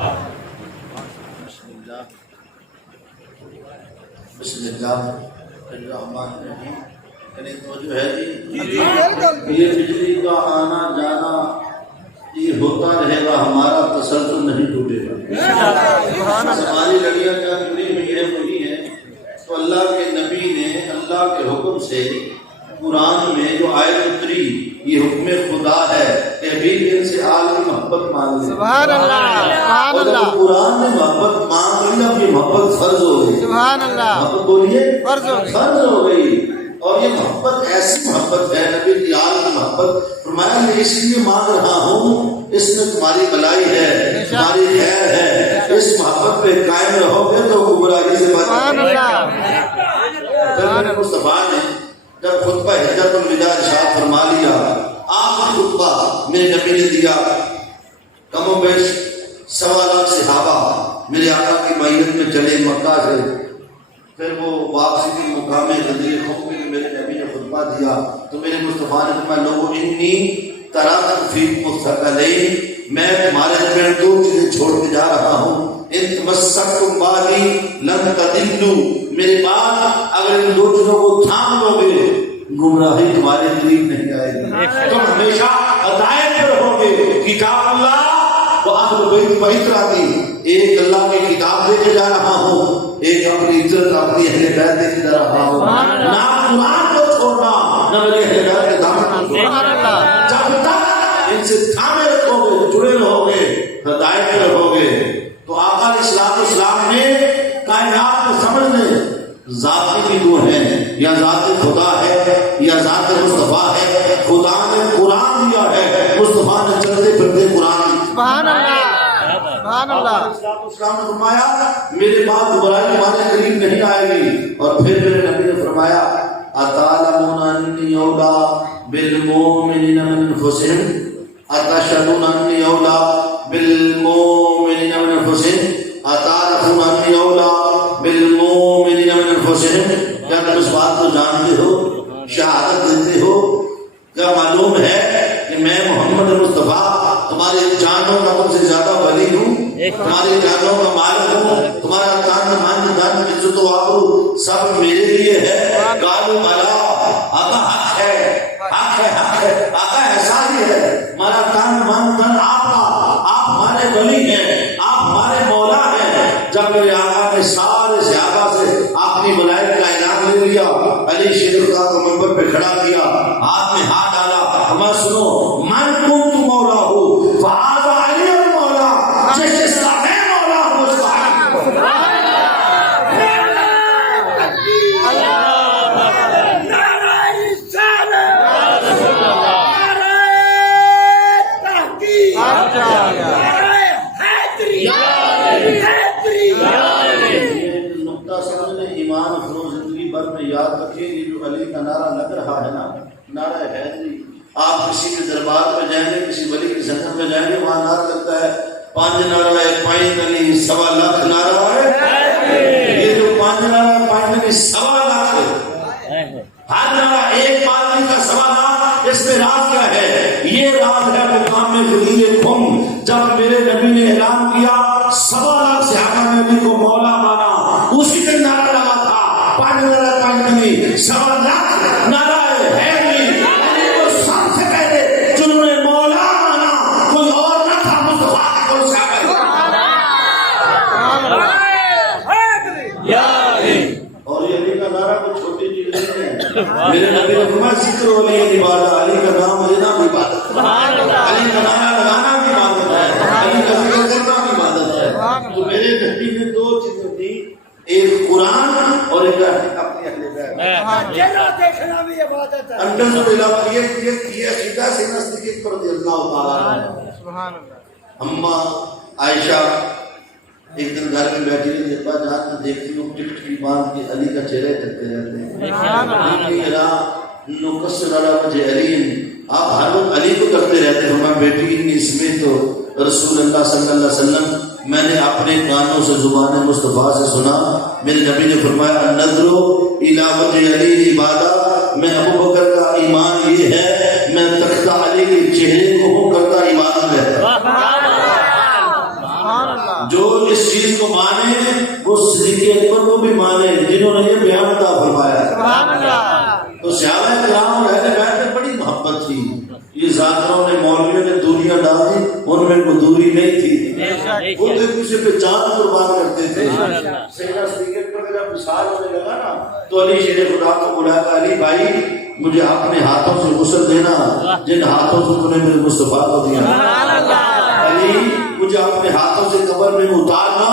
بسم اللہ الرحمن الرحیم. یعنی توجہ ہے جی. یہ بجلی کا آنا جانا یہ ہوتا رہے گا، ہمارا تسلسل نہیں ٹوٹے گا. ہماری لڑیاں کیا جڑی ہوئی ہے وہی ہے. تو اللہ کے نبی نے اللہ کے حکم سے قرآن میں جو آیت اتری یہ حکم خدا ہے کہ ابھی ان سے عالم محبت مانگ لیں. سبحان اللہ. اور جب قرآن نے محبت مانگ لی اب یہ محبت فرض ہو گئی. سبحان اللہ. محبت بولیے فرض ہو گئی. اور یہ محبت ایسی محبت ہے نبی کی آل کی محبت. فرمایا میں اس لیے مانگ رہا ہوں، اس میں تمہاری بلائی ہے، تمہاری خیر ہے. اس محبت پہ قائم رہو گے تو گمراہی سے بچ جاؤ گے. مصطفیٰ نے جب خطبہ حجت الوداع ارشاد فرما لیا، آخری خطبہ میرے نبی نے دیا. کم و بیش 1.25 لاکھ صحابہ میرے آقا کی معیت میں چلے مکہ سے. پھر وہ واپسی کے مقام غدیر خوف میں میرے نبی نے خطبہ دیا تو میرے مصطفیٰ نے فرمایا لوگوں انی تراکم فیکم ثقلین، میں تمہارے درمیان 2 چیزیں چھوڑ کے جا رہا ہوں. ان تمسکتم بعدی لن تضلوا، میرے بعد اگر ان 2 چیزوں کو تھام لو گے گمراہی تمہارے قریب نہیں آئے گی. تم ہمیشہ ہدایت پر رہو گے. کتاب اللہ و اہل بیت وحتراتی، ایک اللہ کی کتاب لے کے جا رہا ہوں، ایک اپنی عزت اپنی اہل بیت لے کے جا رہا ہوں. نہ قرآن کو چھوڑنا نہ میرے اہل بیت کے دامن کو چھوڑنا. جب تک ان سے تھامے رکھو گے، جڑے رہو گے، ہدایت میں رہو گے. تو آقا اسلام نے کائنات کو سمجھ لیں ذات کی دو ہے یا ذات خدا ہے یا ذات مصطفیٰ ہے. خدا نے قرآن دیا ہے، مصطفیٰ نے چلتے پھرتے قرآن. سبحان اللہ. سبحان اللہ. اسلام نے فرمایا میرے بعد گمراہی تمہارے قریب نہیں آئے گی. اور پھر میرے نبی نے فرمایا اتعلمون انی اولی بالمؤمنین من انفسہم، اتشہدون انی اولی بالمؤمنین من انفسہم، اتعرفون انی اولی بالمؤمنین من انفسہم. کیا تم اس بات کو جانتے ہو، شہادت دیتے ہو، کیا معلوم ہے کہ میں محمد مصطفیٰ تمہاری جانوں کا تم سے زیادہ ولی ہوں، تمہاری جانوں کا مالک ہوں، تمہارا تان مان دھن عزت و آبرو سب میرے لیے ہے. قالوا بلا، آقا حق ہے، حق ہے، حق ہے. آقا ایسا ہی ہے، ہمارا تان مان دھن آپ کا، آپ ہمارے ولی ہیں، آپ ہمارے مولا ہیں. جب میرے آقا نے سارے صحابہ سے اپنی ولایت کا اعلان لے لیا، علی شیر خدا کو منبر پہ کھڑا کیا، ہاتھ میں ہاتھ ڈالا. ہمیں سنو، من کنت مولا ہو فہذا علی المولا، جس کا میں مولا ہوں اس کا علی مولا. ایمان افروز زندگی بھر میں یاد رکھیے. یہ جو علی کا نعرہ لگ رہا ہے نا، نعرہ حیدری. آپ کسی کے دربار پہ جائیں گے، کسی ولی کی زنجر میں جائیں گے، وہاں نعرہ لگتا ہے 5 نعرہ ہے، 5 گنی 1.25 لاکھ نعرہ ہے. یہ جو 5 نعرہ ہے، 5 گنی 1.25 لاکھ ہے. ہر نعرہ ایک آدمی کا 1.25 لاکھ. اس میں راز کیا ہے؟ یہ راز ہے مقام غدیر خم. جب میرے نبی نے اعلان کیا 1.25 لاکھ صحابہ نے نبی کو مولا مانا، اسی دن نعرہ لگا تھا 5 نعرہ 5 گنی 1.25 لاکھ نعرہ ہے. سب سے پہلے جنہوں نے مولا مانا کوئی اور نہ تھا، مصطفیٰ کا کوئی صحابہ. اور یہ علی کا نعرہ کوئی چھوٹی چیز نہیں ہے. میرے نبی نے فرمایا ذکر ولی عبادت، علی کا نام لینا بھی عبادت ہے، علی کا نعرہ لگانا بھی عبادت ہے، علی کا ذکر کرنا بھی عبادت ہے. تو میرے نبی نے 2 چیزیں دی، ایک قرآن اور ایک اپنی اہل بیت. دیکھنا بھی عبادت ہے. اندر سے علاوہ یہ عقیدہ سے صدیق رضی اللہ تعالیٰ عنہ. سبحان اللہ. اما عائشہ ایک دن گھر میں بیٹھی رہی، ابا جان میں دیکھتی ہوں ٹکٹ کی باندھ کے علی کا چہرہ کرتے رہتے ہیں. آپ ہر وقت علی کو کرتے رہتے ہیں. ہمارے بیٹی اس میں تو رسول اللہ صلی اللہ علیہ وسلم میں نے اپنے کانوں سے زبان مصطفیٰ سے سنا. میرے نبی نے فرمایا النظر الی وجہ علی عبادہ. میں ابو بکر کا ایمان یہ ہے میں تختہ علی کے چہرے کو کرتا ایمان رہتا. سبحان اللہ. جو اس چیز کو مانے وہ صدیق اکبر کو بھی مانے جنہوں نے یہ بیان عطا فرمایا ہے۔ تو صحابہ کرام اور اہل بیت میں بڑی محبت تھی۔ یہ ذاکروں نے مولویوں نے دوریاں ڈالی، ان میں کوئی دوری نہیں تھی، وہ ایک دوسرے پہ جان قربان کرتے تھے۔ سیدنا صدیق اکبر کا جب وصال ہونے لگا نا تو علی شیر خدا کو بلایا کہ علی بھائی مجھے اپنے ہاتھوں سے غسل دینا جن ہاتھوں سے تو نے میرے مصطفیٰ کو دیا، علی مجھے اپنے ہاتھوں سے قبر میں اتارنا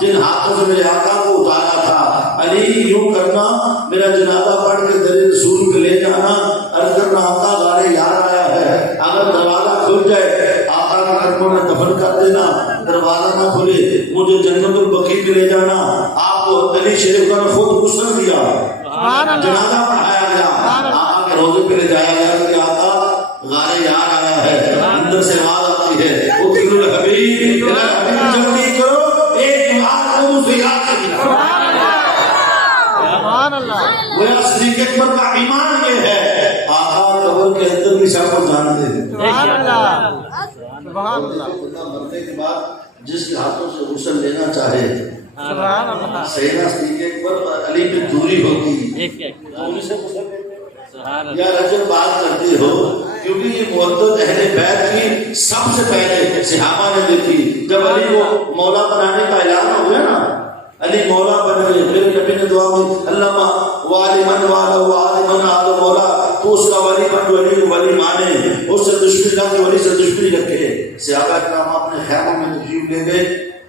جن ہاتھوں سے میرے آقا کو اتارا تھا، علی یوں کرنا میرا جنازہ پڑھ کے در رسول کو لے جانا، عرض کرنا آقا غار یار آیا ہے، اگر دروازہ کھل جائے آقا کے قدموں میں دفن کر دینا، دروازہ نہ کھلے مجھے جنت البقیع پہ لے جانا۔ آپ کو علی شریف کا خود غسل دیا، جنازہ پڑھایا گیا، آقا کے روزے پہ لے جایا گیا کہ آقا غار یار آیا ہے، اندر سے آواز آتی ہے اطیعوا الحبیب، جلدی کرو ایک بار کو مجھے یاد کر وہ صدیق اکبر کا ایمان یہ ہے آقا قبر کے اندر بھی سب کو جانتے ہیں۔ مرنے کے بعد جس کے ہاتھوں سے غسل لینا چاہے سیدنا صدیق اکبر علی میں دوری ہوتی یا رجل بات کرتے ہو، کیونکہ یہ معدت اہل بیت کی سب سے پہلے صحابہ نے دیکھی۔ جب علی کو مولا بنانے کا اعلان ہو گیا نا، علی مولا بن گئے، پھر نبی نے دعا میں اللہم والی من والا والی من آل مولا، تو اس کا ولی بن جو علی کو ولی مانے، اس سے دشمنی کا ولی سے دشمنی رکھے۔ صحابہ کرام اپنے خیموں میں تشریف لے گئے،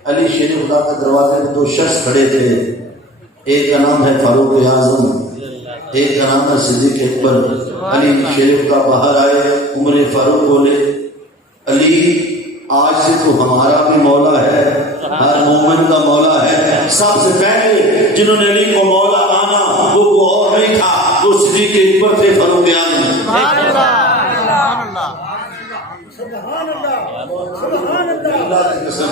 علی شیر خدا کے دروازے میں دو شخص کھڑے تھے، ایک کا نام ہے فاروق اعظم، ایک کا نام ہے صدیق اکبر۔ علی شریف کا باہر آئے، عمر فاروق بولے علی آج سے تو ہمارا بھی مولا ہے، ہر مومن کا مولا ہے۔ سب سے پہلے جنہوں نے علی کو مولا مانا وہ کوئی اور نہیں تھا، وہ صدیق اکبر تھے، فاروق اعظم۔ اللہ کی قسم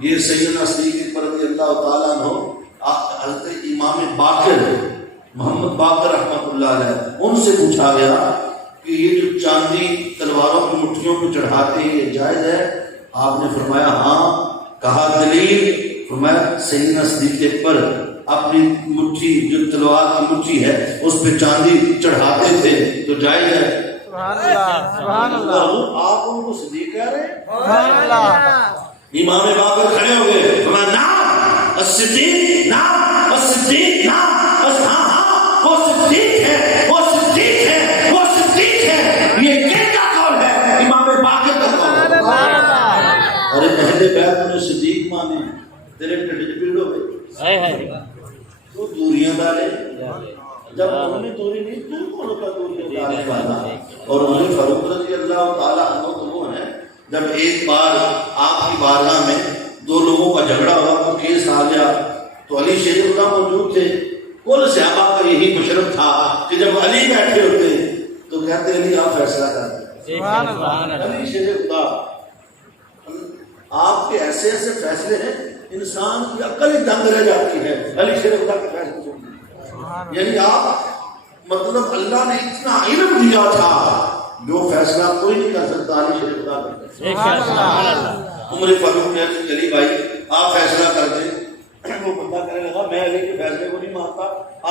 یہ سیدنا صدیق اکبر رضی اللہ تعالیٰ عنہ حضرت امام باقر محمد باقر رحمۃ اللہ علیہ ان سے پوچھا گیا کہ یہ جو چاندی تلواروں کی مٹھیوں کو چڑھاتے ہیں یہ جائز ہے؟ آپ نے فرمایا ہاں۔ کہا دلیل؟ فرمایا سیدنا صدیق اکبر اپنی مٹھی جو تلوار کی مٹھی ہے اس پہ چاندی چڑھاتے تھے تو جائز ہے۔ سبحان اللہ، آپ ان کو صدیق کہہ رہے ہیں؟ سبحان اللہ۔ امام باقر کھڑے ہو گئے، فرمایا نعم الصدیق، نعم الصدیق، نعم ہاں ہاں وہ صدیق ہے، وہ صدیق ہے، وہ صدیق ہے۔ یہ کن کا قول ہے؟ امام باقر کا قول ہے۔ ارے اہل بیت نے صدیق مانے، تیرے ٹھڈ پیڑ ہو گئے تو دوریاں ڈالے، جب انہوں نے دوری نہیں تو کون کا دوریاں ڈالنے والا؟ اور عمر فاروق رضی اللہ تعالیٰ عنہ تو وہ ہیں جب ایک بار آپ کی بارگاہ میں دو لوگوں کا جھگڑا ہوا، تو کیس آ گیا تو علی شیر خدا موجود تھے، کل صحابہ کا یہی مشرف تھا کہ جب علی بیٹھے ہوتے تو کہتے علی آپ فیصلہ کرتے۔ علی شیر خدا آپ کے ایسے ایسے فیصلے ہیں انسان کی عقل ہی دنگ رہ جاتی ہے علی شیر خدا کے فیصلے سنتے۔ یعنی آپ مطلب اللہ نے اتنا علم دیا تھا جو فیصلہ کوئی نہیں کر سکتا علی شیر خدا کا۔ عمر فاروق نے علی بھائی آپ فیصلہ کر دیں۔ وہ بندہ کہنے لگا میں علی کے فیصلے کو نہیں مانتا،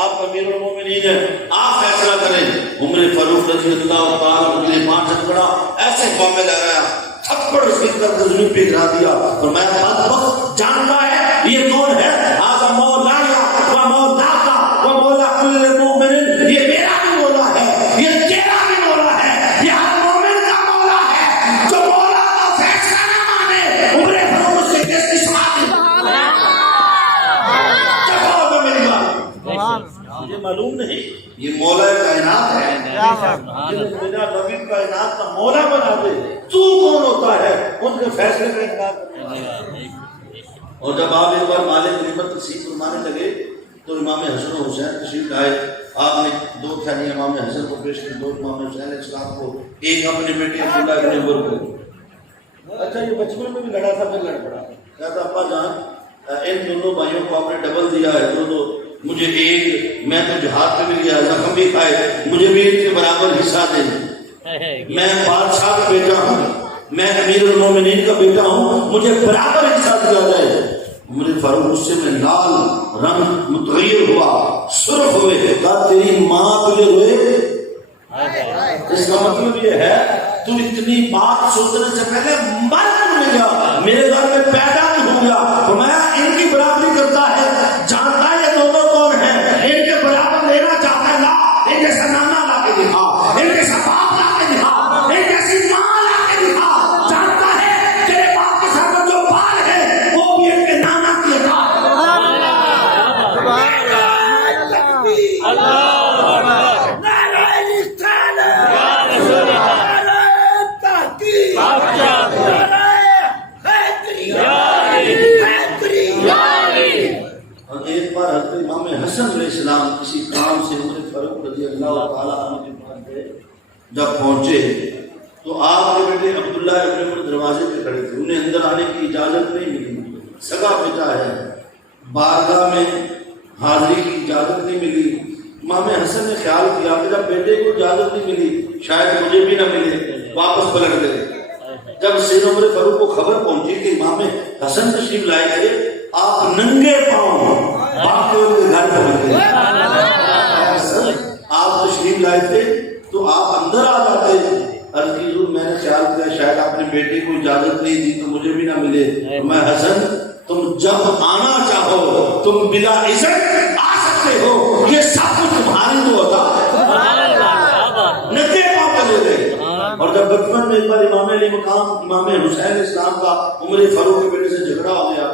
آپ امیر المومنین ہیں، آپ فیصلہ کریں۔ عمر فاروق رضی اللہ تعالیٰ عنہ نے پانچ پڑا، ایسے قوم میں لگایا، تھپڑ اس کے اندر زمین پہ گرا دیا، فرمایا بدبخت جانتا ہے یہ کون ہے؟ آج مولا و مولا کا و مولا کل مومن، یہ میرا بھی مولا ہے، یہ تیرا بھی مولا ہے، یہ ہر مومن کا مولا ہے۔ جو مولا کا فیصلہ نہ مانے عمر فاروق سے کیسے سماعت؟ مجھے معلوم نہیں یہ مولا کائنات ہے، میرا نبی کائنات کا مولا بنا دے، تو کون ہوتا ہے ان کے فیصلے کا انکار کرنے؟ اور جب آپ ایک بار مالک نعمت تقسیم فرمانے لگے تو امام حسن و حسین تشریف لائے، آپ نے دو تھیلی امام حسن کو پیش کی، دو امام حسین علیہ السلام کو، ایک اپنے بیٹے عبداللہ ابن عمر کو۔ اچھا یہ بچپن میں بھی لڑا تھا، پھر لڑ پڑا، کہتا ابا جان ان دونوں بھائیوں کو آپ نے ڈبل دیا ہے، دونوں مجھے ایک، میں تو جہاد پہ بھی گیا، زخم بھی کھائے، مجھے بھی ان کے برابر حصہ دیں، میں بادشاہ کا بیٹا ہوں، میں امیر المومنین کا بیٹا ہوں، مجھے برابر حصہ دیا جائے۔ عمر فاروق غصے میں لال رنگ متغیر ہوا، سرخ ہوئے، کہا تیری ماں تجھے روئے؟ اس کا مطلب یہ ہے تو اتنی بات سوچنے سے پہلے مر نہیں گیا، میرے گھر میں پیدا نہیں ہو گیا، تو میں ان کی برابری کرتا ہے، جانتا ہے یہ دونوں کون ہیں، ان کے برابر لینا چاہتا ہے، لا ان جیسا نانا لا کے دکھا، ان جیسا باپ لا کے دکھا، ان جیسی ماں لا کے دکھا، جانتا ہے تیرے باپ کے ساتھ جو بال ہے وہ بھی ان کے نانا کی تھا۔ امام حسن علیہ السلام کسی کام سے عمر فاروق رضی اللہ تعالیٰ عنہ کے پاس گئے، جب پہنچے تو آپ کے بیٹے عبداللہ ابن عمر دروازے پہ کھڑے تھے، انہیں اندر آنے کی اجازت نہیں ملی، سگا بیٹا ہے، بارگاہ میں حاضری کی اجازت نہیں ملی۔ امام حسن نے خیال کیا کہ جب بیٹے کو اجازت نہیں ملی شاید مجھے بھی نہ ملے، واپس پلٹ گئے۔ جب سید عمر فاروق کو خبر پہنچی کہ امام حسن تشریف لائے گئے، آپ ننگے پاؤں باپ کے گھر پہنچ گئے۔ آپ تشریف لائے تھے تو آپ اندر آ جاتے، عرض کی حضور میں نے خیال کیا شاید آپ نے بیٹے کو اجازت نہیں دی تو مجھے بھی نہ ملے۔ میں حسن تم جب آنا چاہو تم بلا عزت آ سکتے ہو، یہ سب کچھ تمہاری تو ہوتا ننگے پاؤں چلے گئے۔ اور جب بچپن میں ایک بار امام علی مقام امام حسین اسلام کا عمر فاروق کے بیٹے سے جھگڑا ہو گیا،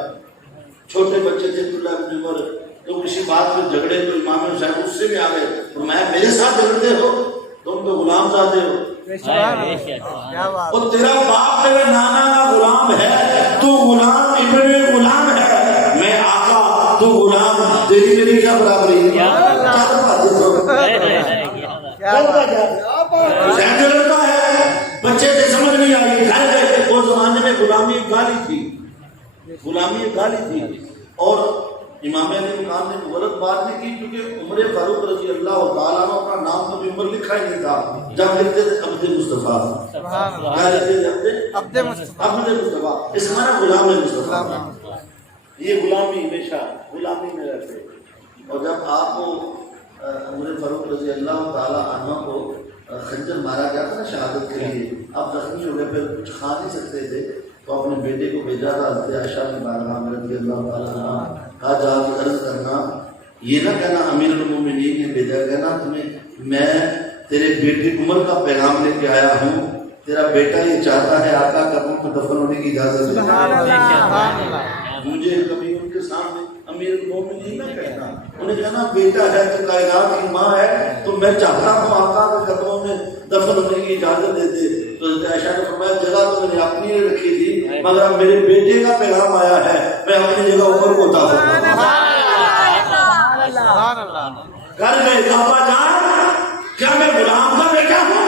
چھوٹے بچے تھے عبداللہ بن عمر، تو کسی بات پہ جھگڑے تو امام حسین غصے میں آ گئے، فرمایا میرے ساتھ جھگڑتے ہو، تم تو غلام زادے ہو، اور تیرا باپ تیرے نانا کا غلام ہے، تو غلام ابن غلام ہے، میں آقا تو غلام، تیری میری کیا برابری ہے؟ حسین لڑتا ہے، بچے سے سمجھ نہیں آئی، گھر گئے، اس زمانے میں غلامی ایک گالی تھی، غلامی ایک گالی تھی، اور امام علی مقام نے غلط بات نہیں کی، کیونکہ عمر فاروق رضی اللہ تعالیٰ عنہ اپنا نام کبھی عمر لکھا ہی نہیں تھا، جب لکھتے تھے عبد مصطفیٰ، کیا لکھتے تھے؟ عبد مصطفیٰ، اس معنی غلام مصطفیٰ، یہ غلامی ہمیشہ غلامی میں رہتے۔ اور جب آپ کو عمر فاروق رضی اللہ تعالیٰ عنہ کو خنجر مارا گیا تھا نا شہادت کے لیے، آپ زخمی ہو گئے، پھر کچھ کھا نہیں سکتے تھے، تو اپنے بیٹے کو بھیجا تھا حضرت عائشہ کی بارگاہ میں رضی اللہ تعالیٰ عنہ، کہا جا کے عرض کرنا، یہ نہ کہنا امیر المومنین نے بھیجا، کہنا تمہیں میں تیرے بیٹے عمر کا پیغام لے کے آیا ہوں، تیرا بیٹا یہ چاہتا ہے آقا کا تم کو دفن ہونے کی اجازت ہے۔ مجھے کبھی ان کے سامنے امیر المومنین نہ کہنا، انہیں کہنا بیٹا ہے تو کائنات کی ماں ہے، تو میں چاہتا ہوں آقا کے قدموں میں دفن ہونے کی اجازت دے دے۔ تو حضرت عائشہ نے فرمایا جگہ تو میں نے اپنی رکھی تھی، مگر میرے بیٹے کا پیغام آیا ہے، میں اپنی جگہ عمر کو عطا کرتا ہوں۔ گھر میں کعبہ جان، کیا میں غلام کا بیٹا ہوں؟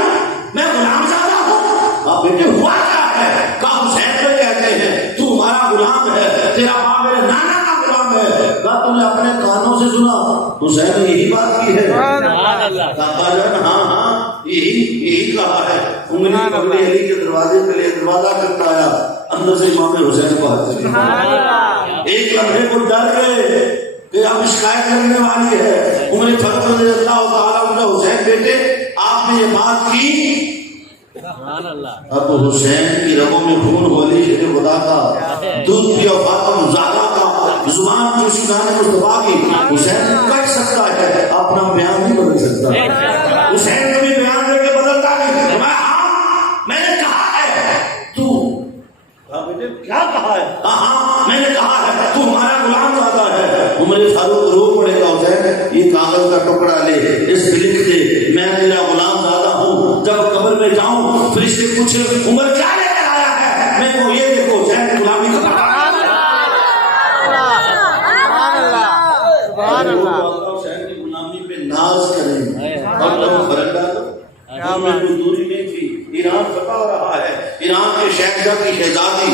میں غلام زادہ ہوں؟ آپ بیٹے ہوا کیا ہے؟ کہا حسین کو کہتے ہیں تو ہمارا غلام ہے، تیرا باپ میرے نانا کا غلام ہے۔ کہا تم نے اپنے کانوں سے سنا حسین نے یہی بات کی ہے؟ کعبہ جان ہاں ہاں یہی کہا ہے۔ انگلی پکڑی علی کے دروازے پہ لے دروازہ کرتا آیا، اندر سے امام حسین کو ہاتھ سے ایک لمحے کو ڈر گئے کہ اب شکایت کرنے والی ہے۔ عمر فاروق رضی اللہ تعالیٰ عنہ حسین بیٹے آپ نے یہ بات کی، اب حسین کی رگوں میں خون ہولی شیر خدا کا، دودھ پیا فاطمہ زہرا کا، زبان جو شکان مصطفیٰ کی، حسین کٹ سکتا ہے اپنا بیان نہیں بدل سکتا۔ حسین کبھی بیان دے کے بدلتا نہیں، میں نے کہا ہے تو بیٹے کیا کہا ہے؟ ہاں میں نے کہا ہے تو ہمارا غلام زادہ ہے۔ عمر فاروق رو پڑے گا حسین یہ کاغذ کا ٹکڑا لے، اس پہ لکھ دے میں تیرا غلام زادہ ہوں، جب قبر میں جاؤں فرشتے پوچھے عمر کیا لے کر آیا ہے، میں وہ یہ دیکھو حسین غلامی کا حسین کی غلامی پہ ناز کریں اور تم فرق ڈالو۔ میں کوئی دوری نہیں تھی، ایران فتح ہو رہا ہے، ایران کے شہزادہ کی شہزادی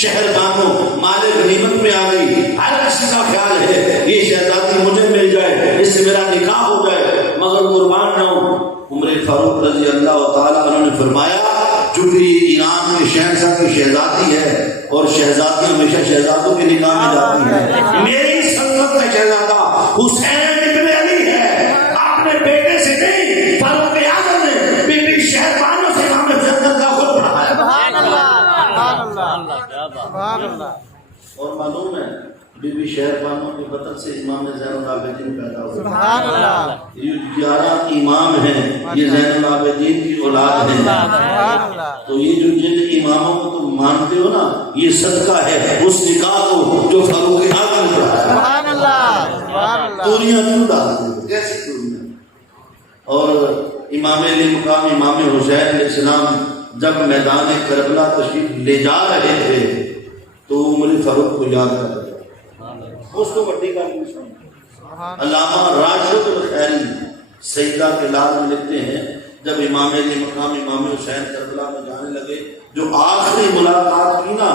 شہر بانو مال غنیمت میں آ گئی، ہر کسی کا خیال ہے یہ شہزادی مجھے مل جائے، اس سے میرا نکاح ہو جائے، مگر قربان نہ ہوں۔ عمر فاروق رضی اللہ تعالیٰ عنہ نے فرمایا جو بھی ایران کے شہنشاہ کی شہزادی ہے اور شہزادی ہمیشہ شہزادوں کے نکاح میں جاتی ہے. میری سلطنت کا شہزادہ حسین ابن علی ہے. اپنے بیٹے سے نہیں فاروق اعظم نے بی بی شہربانو سے امام حسین کا خود پڑھایا. سبحان اللہ سبحان اللہ. اور معلوم ہے بی بی شہربانو کے بطن سے امام زین العابدین پیدا ہوئے. سبحان اللہ. یہ 11 امام ہیں یہ زین العابدین کی اولاد ہیں. سبحان اللہ. تو یہ جو جن اماموں کو تم مانتے ہو نا یہ صدقہ ہے اس نکاح کو جو فاروق اعظم نے پڑھایا. سبحان اللہ سبحان اللہ. توریاں کیوں ڈالتے ہو کیسی توریاں. اور امام علی مقام امام حسین علیہ السلام جب میدان کربلا تشریف لے جا رہے تھے تو عمر فاروق کو یاد کر رہے اس کو بڑی بات نہیں سمجھ. علامہ راشد الخیری سیدہ کے لال میں لکھتے ہیں جب امام علی مقام امام حسین کربلا میں جانے لگے جو آخری ملاقات کی نا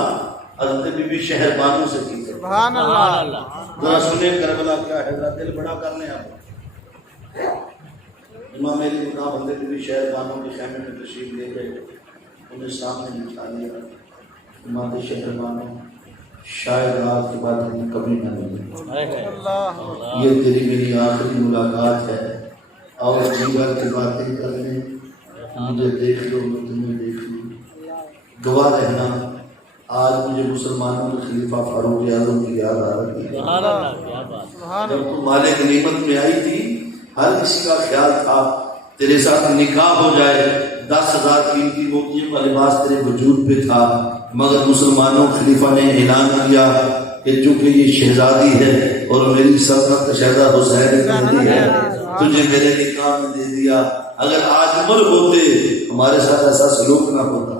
حضرت بی بی شہربانو سے کی. سبحان اللہ. ذرا سنیں کربلا کیا ہے ذرا دل بڑا کر لیں آپ. امام علی مقام حضرت بی بی شہربانو کے خیمے میں تشریف لے گئے انہیں سامنے بٹھا لیا. امام شہربانو شاید رات کے بعد ہم کبھی نہ ملیں. یہ تیری میری آخری ملاقات ہے اور دیگر کی باتیں کرنے مجھے دیکھ لو میں تمہیں دیکھ لوں. گواہ رہنا آج مجھے مسلمانوں کے خلیفہ فاروق اعظم کی یاد آ رہی ہے. جب تو مال غنیمت میں آئی تھی ہر کسی کا خیال تھا تیرے ساتھ نکاح ہو جائے. 10,000 قیمتی موتیوں کا لباس تیرے وجود پہ تھا مگر مسلمانوں خلیفہ نے اعلان کیا کہ چونکہ یہ شہزادی ہے اور میری سلطنت کا شہزادہ حسین ابن علی ہے تجھے میرے نکاح میں دے دیا. اگر آج عمر ہوتے ہمارے ساتھ ایسا سلوک نہ ہوتا.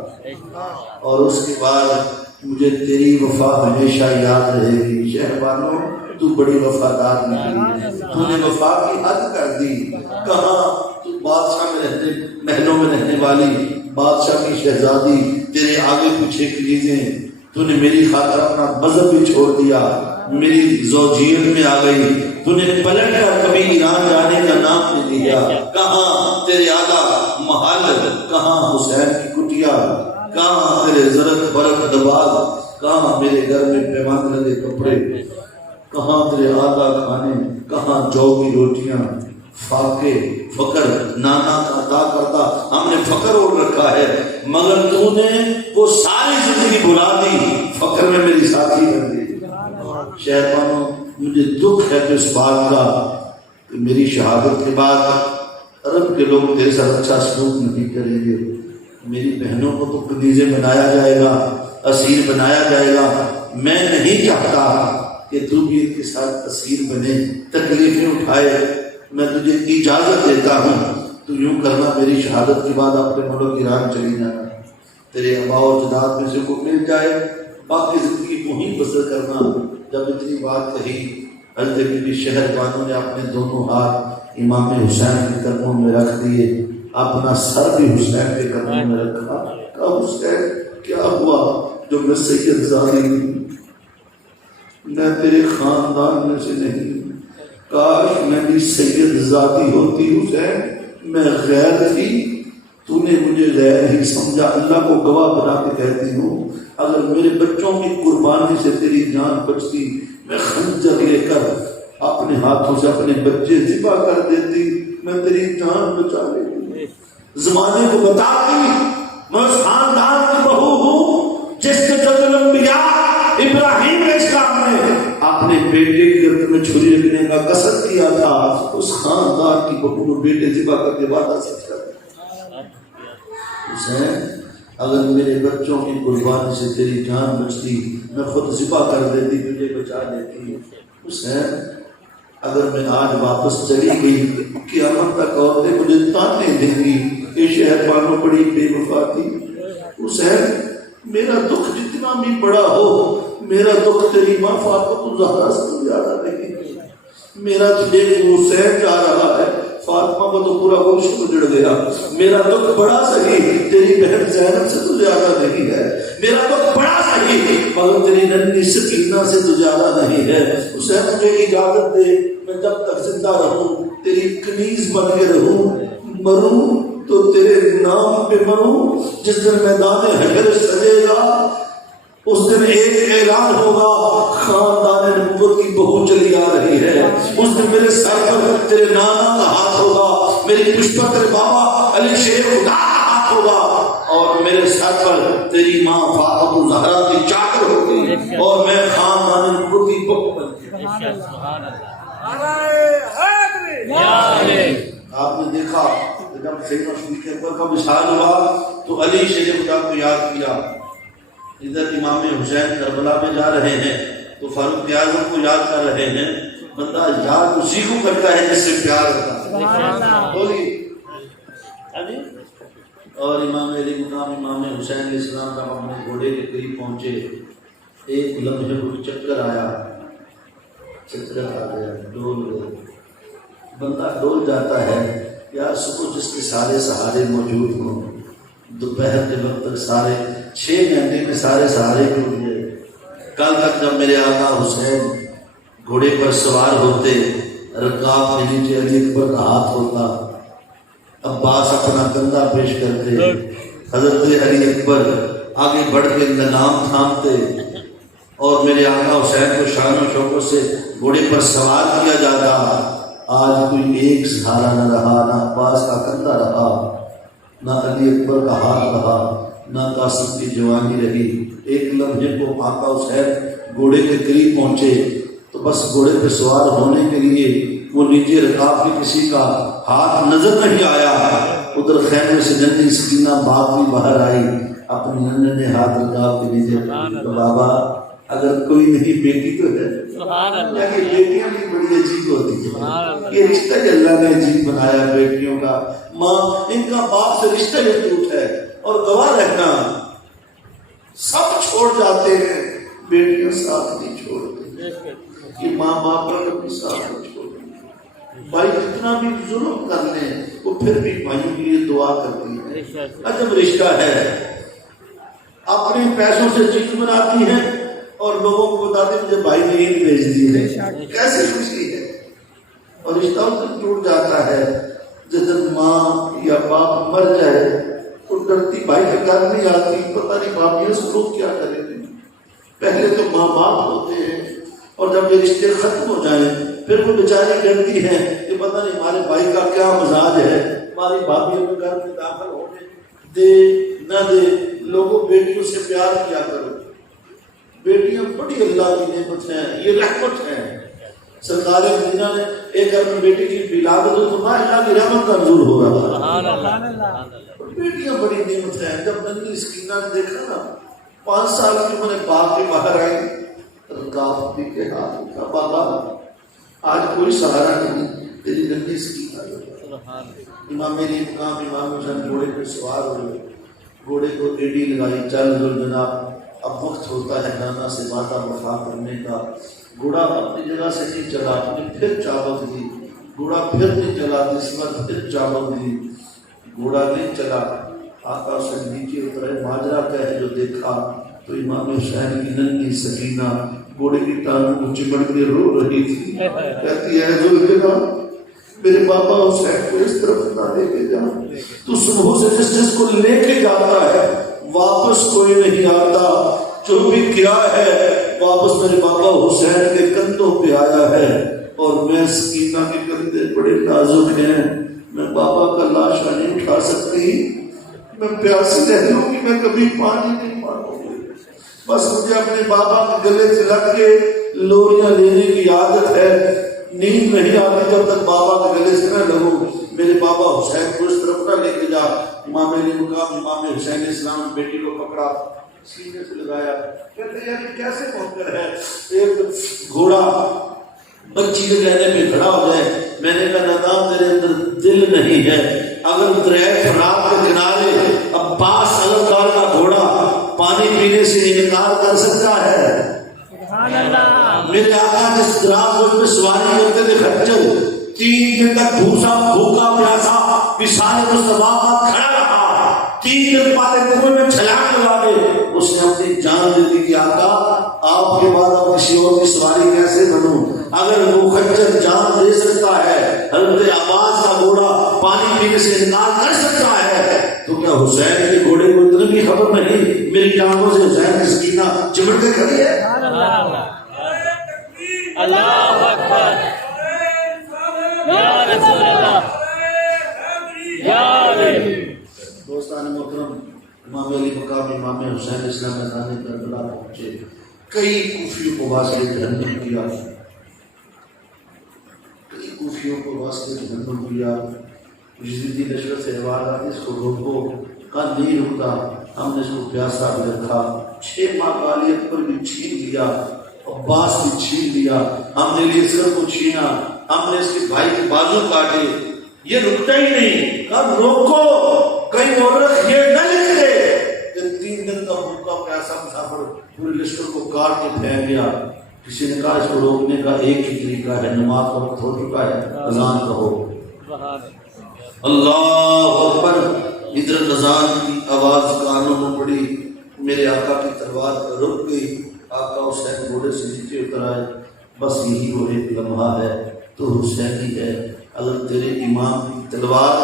اور اس کے بعد مجھے تیری وفا ہمیشہ یاد رہے گی. شہربانو تو بڑی وفادار نکلی. تو نے وفا کی حد کر دی. کہاں تو بادشاہ میں رہتے محلوں میں رہنے والی بادشاہ کی شہزادی تیرے آگے پیچھے کی چیزیں تو نے میری خاطر اپنا مذہب بھی چھوڑ دیا میری زوجیت میں آ گئی. تو نے پلٹ کر کبھی ایران جانے کا نام نہیں لیا. کہاں تیرے اعلیٰ محل کہاں حسین کی کٹیا کہاں تیرے زرق برق دباغ کہاں میرے گھر میں پیمان لگے کپڑے کہاں تیرے اعلیٰ کھانے کہاں جو کی روٹیاں. فاقے فقر نانا کا عطا کرتا ہم نے فقر اوڑھ رکھا ہے مگر تو نے وہ ساری زندگی بھلا دی فقر میں میری ساتھی بن گئی. شہربانو مجھے دکھ ہے اس بات کا کہ میری شہادت کے بعد عرب کے لوگ تیرے ساتھ اچھا سلوک نہیں کریں گے. میری بہنوں کو تو کنیزیں بنایا جائے گا اسیر بنایا جائے گا. میں نہیں چاہتا کہ تو بھی ان کے ساتھ اسیر بنے تکلیفیں اٹھائے. میں تجھے اجازت دیتا ہوں تو یوں کرنا میری شہادت کے بعد اپنے ملک ایران چلی جانا. تیرے آباء و اجداد میں سے کو مل جائے باقی زندگی وہیں بسر کرنا. جب اتنی بات کہی حضرت بی بی شہربانو نے اپنے دونوں ہاتھ امام حسین کے قدموں میں رکھ دیے اپنا سر بھی حسین کے قدموں میں رکھا. کہا حسین کیا ہوا جو میں سید زادی میں تیرے خاندان میں سے نہیں. کاش میں بھی سید زادی ہوتی حسین میں غیر تھی. تو نے مجھے غیر ہی سمجھا. اللہ کو گواہ بنا کے کہتی ہوں اگر میرے بچوں کی قربانی سے تیری جان بچتی میں خنجر لے کر اپنے ہاتھوں سے اپنے بچے ذبح کر دیتی. میں تیری جان بچا لیتی. زمانے کو بتاتی میں اس خاندان کی بہو ہوں جس کے جد الانبیاء ابراہیم علیہ السلام نے اپنے بیٹے کی گردن میں چھری رکھنے کا قصد کیا تھا. اس خاندان کی بہو کو بیٹے ذبح کر کے وعدہ سچ کر حسین اگر میرے بچوں کی قربانی سے تیری جان بچتی میں خود ذبح کر دیتی تجھے بچا دیتی. حسین اگر میں آج واپس چلی گئی قیامت تک عورتیں مجھے تانے دیں گی کہ شہربانو بڑی بے وفا تھی. حسین میرا دکھ جتنا بھی بڑا ہو میرا دکھ تیری ماں فاطمہ الزہرا سے زیادہ نہیں. میرا تجھے حسین جا رہا ہے فاطمہ کو تو پورا گلشن اجڑ گیا. میرا دکھ بڑا صحیح تیری بہن زینب سے تو زیادہ نہیں ہے. میرا دکھ بڑا صحیح مگر تیری ننھی سکینہ سے تو زیادہ نہیں ہے. اسے مجھے اجازت دے میں جب تک زندہ رہوں تیری کنیز بن کے رہوں مروں تو تیرے نام پہ مروں. جس دن میدان حشر سجے گا اس دن ایک اعلان ہوگا خاندان نبوت کی بہو چلی آ رہی ہے. اس دن میرے سر پر تیرے نانا کا ہاتھ ہوگا, میری پشت پر تیرے بابا علی شیر خدا کا ہاتھ ہوگا, اور میرے سر پر تیری ماں فاطمہ الزہرا کی چادر ہوگی, اور میں خاندان نبوت کی بہو بن گئی. آپ نے دیکھا جب سیدنا صدیق اکبر کا وصال ہوا تو علی شیر خدا کو یاد کیا. ادھر امام حسین کربلا میں جا رہے ہیں تو فاروق اعظم کو یاد کر رہے ہیں. بندہ یاد اسی کو کرتا ہے جس سے پیار کرتا ہے. اور امام علی مقام امام حسین علیہ السلام کا اپنے گھوڑے کے قریب پہنچے. ایک لمحے کو چکر آیا, چکر آ گیا, ڈول گئے. بندہ ڈول جاتا ہے یا صبح جس کے سارے سہارے موجود ہوں, دوپہر کے وقت تک سارے 6 گھنٹے میں سارے سہارے ٹوٹ گئے. کل تک جب میرے آقا حسین گھوڑے پر سوار ہوتے, رکاب کے نیچے علی اکبر کا ہاتھ ہوتا, عباس اپنا کندھا پیش کرتے, حضرت علی اکبر آگے بڑھ کے نام تھامتے, اور میرے آقا حسین کو شان و شوکت سے گھوڑے پر سوار کیا جاتا. آج کوئی ایک سہارا نہ رہا, نہ عباس کا کندھا رہا, نہ علی اکبر کا ہاتھ رہا, نہ قاسم کی جوانی رہی. ایک لمحے کو آقا حسین گھوڑے کے قریب پہنچے تو بس گھوڑے پہ سوار ہونے کے لیے وہ نیچے رکاب کے کسی کا ہاتھ نظر نہیں آیا. ادھر خیمے سے ننھی سکینہ باپ بھی باہر آئی, اپنے ننھے ہاتھ رکاب کے نیچے. تو بابا اگر کوئی نہیں بیٹی تو ہے, کہ بیٹیاں بھی بڑی عجیب ہوتی ہیں. یہ رشتہ جو اللہ نے عجیب بنایا بیٹیوں کا, ماں ان کا باپ سے رشتہ یہ ٹوٹ ہے. اور گواہ رہنا سب چھوڑ جاتے ہیں, بیٹیاں ساتھ نہیں چھوڑتے. یہ ماں باپ کا کبھی ساتھ نہیں چھوڑتے. بھائی جتنا بھی ظلم کر لیں وہ پھر بھی بھائیوں کے لیے دعا کرتی ہے. عجب رشتہ ہے, اپنے پیسوں سے چیز بناتی ہے اور لوگوں کو بتاتے مجھے بھائی نے عید بھیج دی ہے. کیسے خوشی ہے. اور رشتہ اس دن ٹوٹ جاتا ہے جس دن ماں یا باپ مر جائے تو ڈرتی بھائی کے گھر نہیں آتی, پتہ نہیں باپ یہ لوگ کیا کریں گے. پہلے تو ماں باپ ہوتے ہیں, اور جب یہ رشتے ختم ہو جائیں پھر وہ بیچاری ڈرتی ہیں کہ پتہ نہیں ہمارے بھائی کا کیا مزاج ہے, ہماری بھابھی ہمیں گھر میں داخل ہونے دے نہ دے. لوگوں بیٹیوں سے پیار کیا کرو. بیٹیاں بڑی اللہ کی نعمت ہیں, یہ رحمت ہے. سرکار مدینہ نے ایک اپنی بیٹی کی ولادت ہو تو ماں اللہ کی رحمت کا نزول ہو رہا تھا. بیٹیاں بڑی نعمت ہیں. جب ننھی سکینہ نے دیکھا نا 5 سال کی عمر میں باپ کے باہر آئی, رکاب بھی کے ہاتھ اٹھا, بابا آج کوئی سہارا نہیں, تیری ننھی سکینہ. امام علی مقام امام حسین گھوڑے پہ سوار ہوئے, گھوڑے کو ایڈی لگائی, چل دو جناب اب وقت ہوتا ہے نانا سے ماتا وفا کرنے کا. گھوڑا اپنی جگہ سے نہیں چلا, پھر چابک دی. گھوڑا پھر نہیں چلا, نسبت پھر چابک دی. گھوڑا نہیں چلا. آقا سے نیچے اترے, ماجرا کیا ہے جو دیکھا تو امام حسین کی ننھی سکینہ گھوڑے کی ٹانگوں کو چمٹ کے رو رہی تھی. کہتی ہے ذوالفقار میرے بابا حسین کو اس طرف نہ لے کے جا. تو صبح سے جس کو لے کے جاتا ہے واپس کوئی نہیں آتا. جو بھی کیا ہے واپس میرے بابا حسین کے کندھوں پہ آیا ہے, اور میں سکینہ کے کندھے بڑے نازک ہیں, میں بابا کا لاش نہیں اٹھا سکتی, میں پیاسی رہ لوں گی, میں کبھی پانی نہیں مانگوں گی. بس مجھے اپنے بابا کے گلے سے لگ کے لوریاں لینے کی عادت ہے, نیند نہیں آتی جب تک بابا کے گلے سے نہ لگوں. میرے بابا حسین کو اس طرف نہ لے کے جا. امام علی مقام امام حسین علیہ السلام نے بیٹی کو پکڑا, سینے سے لگایا. کہتے ہیں کہ کیسے ممکن ہے ایک گھوڑا بچی کے کہنے پہ کھڑا ہو جائے. میں نے کہا نادام تیرے اندر دل نہیں ہے. اگر دریائے فرات کے کنارے عباس علمدار کا گھوڑا پانی پینے سے انکار کر سکتا ہے. میرے آقا جس دراز روڈ میں سواری کرتے تھے خچر, 3 دن تک بھوکا پیاسا وصال مصطفیٰ کا کھڑا رہا. 3 دن پالے کنویں میں چھلانگ لگا کے اس نے اپنی جان دے دی کہ آقا آپ کے بعد اب کسی اور کی سواری کیسے بنوں. اگر وہ خچر جان دے سکتا ہے, حضرت عباس کا گھوڑا پانی پینے سے انکار کر سکتا ہے تو کیا حسین کے گھوڑے کو اتنی بھی خبر نہیں میری آنکھوں سے حسین کی سکینہ چمٹ کے کھڑی ہے؟ اللہ اکبر یا رسول اللہ یا علی دوستان محترم، امام علی مقام امام حسین اسلام میدان کربلا پہنچے، کئی کوفیوں کو واسطے جہنم کیا، کئی کوفیوں کو واسطے جہنم کیا، جزیدی لشکر سے آواز آتی اس کو روکو، کہا نہیں رکتا، ہم نے اس کو پیاسا بھی رکھا، 6 ماہ غالیت پر بھی چھین لیا، عباس بھی چھین لیا، ہم نے لیے سر کو چھینا، ہم نے اس کے بھائی کے بازو کاٹے، یہ رکتا ہی نہیں، کہا روکو، کہیں مورخ یہ نہ لکھ دے کہ 3 دن کا بھوکا پیاسا مسافر پورے لشکر کو کاٹ کے پھینک گیا۔ کسی نے کہا اس کو روکنے کا ایک ہی طریقہ ہے، نماز کا وقت ہو چکا ہے، اذان کہو۔ اللہ اکبر، ادھر اذان کی آواز کانوں میں پڑی، میرے آقا کی تلوار رک گئی، آقا حسین گھوڑے سے نیچے اتر آئے، بس یہی وہ ایک لمحہ ہے تو حسینی ہے۔ اگر تیرے امام کی تلوار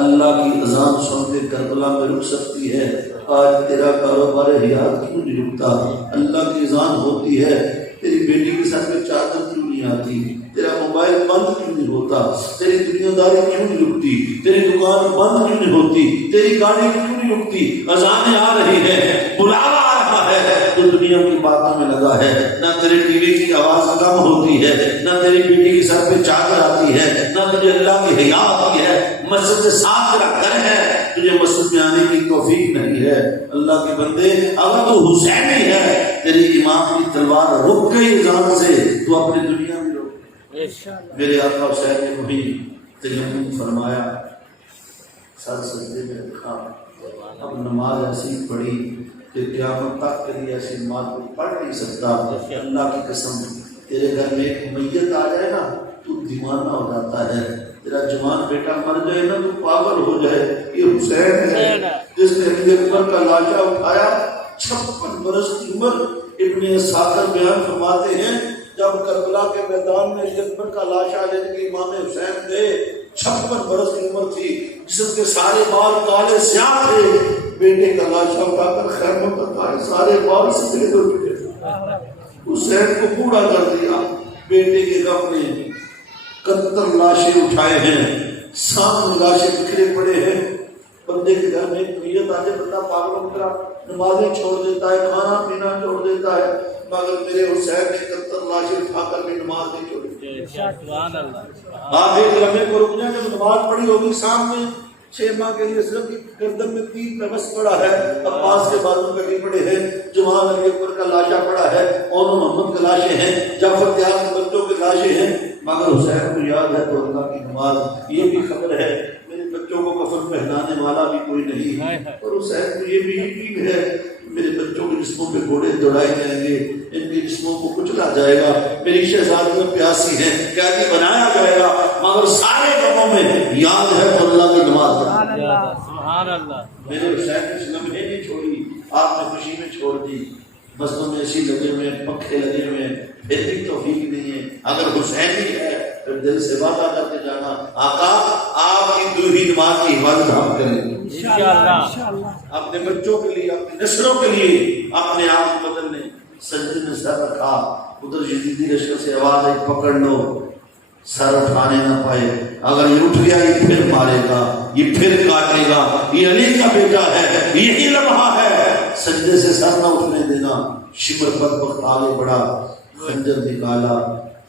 اللہ کی اذان سن کے کربلا میں رک سکتی ہے، آج تیرا کاروبار حیات کیوں نہیں رکتا؟ اللہ کی اذان ہوتی ہے، تیری بیٹی کے ساتھ میں چادر کیوں نہیں آتی؟ تیرا موبائل بند کیوں نہیں ہوتا؟ تیری دنیا داری کیوں نہیں رکتی؟ تیری دکان بند کیوں نہیں ہوتی؟ تیری گاڑی کیوں نہیں رکتی؟ اذانیں آ رہی ہیں، بلاوا آ رہا ہے تو دنیا کی باتوں میں لگا ہے، نہ تیرے ٹی وی کی آواز کم ہوتی ہے، نہ تیری بیٹی کے سر پہ چادر آتی ہے، نہ تجھے اللہ کی حیا آتی ہے، مسجد سے ساتھ تیرا گھر ہے، تجھے مسجد میں آنے کی توفیق نہیں ہے۔ اللہ کے بندے، اگر تو حسینی ہے، تیری امام کی تلوار رک گئی اذان سے، تو اپنی دنیا میں رک۔ میرے آقا حسین نے وہی تیمم فرمایا، سر سجدے میں رکھا، اب نماز ایسی پڑھی کہ قیامت تک کے لیے ایسی نماز کو پڑھ نہیں سکتا۔ اللہ کی قسم، تیرے گھر میں ایک میت آ جائے نا تو دیوانہ ہو جاتا ہے، تیرا جوان بیٹا مر جائے نا تو پاگل ہو جائے۔ یہ حسین ہے جس نے علی اکبر کا لاشا اٹھایا، 56 برس کی عمر۔ ابن ساکر بیان فرماتے ہیں جب کربلا کے میدان میں علی اکبر کا لاشا لینے کے امام حسین تھے، 56 برس کی عمر تھی، جسم کے سارے بال کالے سیاہ تھے، بیٹے کا لاشا اٹھا کر خیموں تک آئے، سارے بال سفید ہو چکے تھے، حسین کو بوڑھا کر دیا۔ بیٹے کے غم نے 71 لاشیں اٹھائے ہیں، سامنے لاشیں بکھرے پڑے ہیں۔ بندے کے گھر میں ایک میت آ جائے، بندہ پاگل کی طرح نمازیں چھوڑ دیتا ہے، کھانا پینا چھوڑ دیتا ہے، مگر میرے حسین نے 71 لاشیں اٹھا کر بھی نماز نہیں چھوڑی۔ آپ ایک لمحے کو رک جائیں، جب نماز پڑھی ہوگی سامنے 6 ماہ کے لیے صرف گردن میں 3 نفس پڑا ہے، عباس کے بازو کٹی پڑے ہیں، جوان علی اکبر کا لاشا پڑا ہے، اور محمد کے لاشیں ہیں، جعفر تیار کے بچوں کے لاشیں ہیں، مگر حسین کو یاد ہے تو اللہ کی نماز۔ یہ بھی خبر ہے میرے بچوں کو کفن پہنانے والا بھی کوئی نہیں، اور حسین کو یہ بھی یقین ہے میرے بچوں کے جسموں پہ گھوڑے دوڑائے جائیں گے، ان کے جسموں کو کچلا جائے گا، میری شہزادیاں پیاسی ہیں، قیدی بنایا جائے گا، مگر سارے غموں میں یاد ہے تو اللہ کی نماز۔ سبحان اللہ۔ میرے حسین نے اس لمحے نہیں چھوڑی، آپ نے خوشی میں چھوڑ دی، مسجدوں میں ایسی لگے ہوئے، پنکھے لگے ہوئے، پھر بھی توفیق نہیں ہے۔ اگر حسین ہی ہے پھر دل سے وعدہ کرتے جانا، آقا آپ کی 2 ہی نماز کی حفاظت ہم کریں گے انشاءاللہ، اپنے بچوں کے لیے، اپنی نسلوں کے لیے، اپنے آپ کو بدلنے۔ سجدے میں سر رکھا، ادھر یزیدی لشکر سے آواز آئی پکڑ لو، سر اٹھانے نہ پائے، اگر یہ اٹھ گیا یہ پھر مارے گا، یہ پھر کاٹے گا، یہ علی کا بیٹا ہے، یہی لمحہ ہے، سجدے سے سر نہ اٹھنے دینا۔ شمر بدبخت آگے بڑھا، خنجر نکالا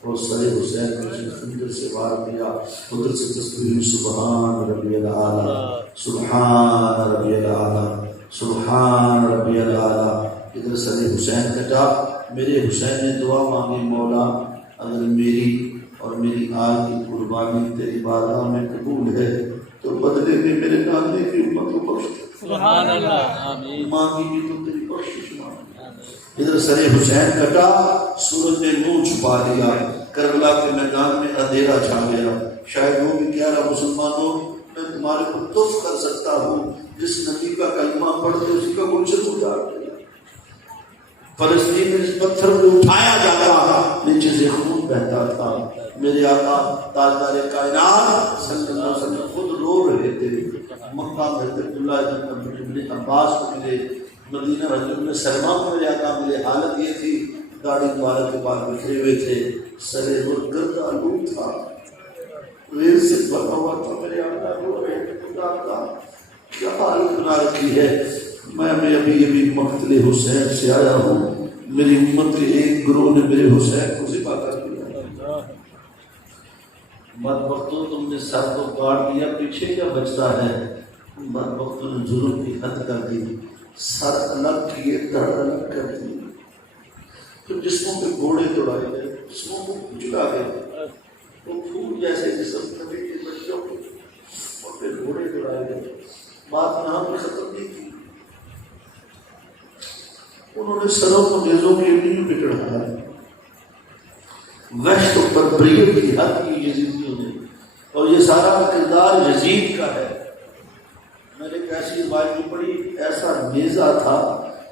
اور سر حسین کو خنجر سے وار کیا، ادھر سے تسبیح سبحان ربی الاعلیٰ، سبحان ربی الاعلیٰ، سبحان ربی الاعلیٰ۔ ادھر سر حسین کٹا، میرے حسین نے دعا مانگی، مولا اگر میری اور میری آل کی قربانی تیری بارگاہ میں قبول ہے تو بدلے میں میرے نانے کی امت کو بخش دے۔ سبحان اللہ، آمین۔ مانگی بھی تو تیری بخشش مانگی۔ ادھر سر حسین کٹا، سورج نے منہ چھپا لیا، کربلا کے میدان میں اندھیرا چھا گیا۔ شاید وہ بھی کہہ رہا، مسلمانوں میں تمہارے کو تحفہ کر سکتا ہوں، جس نبی کا کلمہ پڑھتے اسی کا گلشن اجاڑ دیا۔ فلسطین میں اس پتھر کو اٹھایا جاتا، نیچے سے خون بہتا تھا. میرے آقا تاجدار کائنات صلی اللہ علیہ وسلم خود رو رہے تھے. مکہ میں حضرت عبداللہ ابن عباس کو ملے, مدینہ حضرت ابن سلمہ کو میرے آقا ملے. حالت یہ تھی داڑھی مبارک کے بعد بکھرے ہوئے تھے, سرے اور گرد آلود تھا, ریل سے بھرا ہوا تھا. میرے آقا رو رہے تھے, خدا کا کیا حالت بنا رکھی ہے. میں ابھی مقتل حسین سے آیا ہوں, میری امت کے ایک گروہ نے میرے حسین کو ذبح کر دیا. بدبختوں تم نے سر کو کاٹ دیا, پیچھے کیا بچتا ہے. بدبختوں نے ظلم کی حد کر دی, سر الگ کیے, دھڑ الگ کر دی. تو جسموں پہ گھوڑے دوڑائے گئے, جسموں کو کچلا گئے, وہ پھول جیسے جسم نبی کے بچوں کو اور پھر گھوڑے دوڑائے گئے. بات یہاں پہ ختم نہیں کی. انہوں نے سروں کو نیزوں کے لیے بگڑایا, وحشت و بربریت کی حد کی یزیدیوں نے. اور یہ سارا کردار یزید کا ہے. میں نے ایک ایسی روایت پڑھی, ایسا نیزہ تھا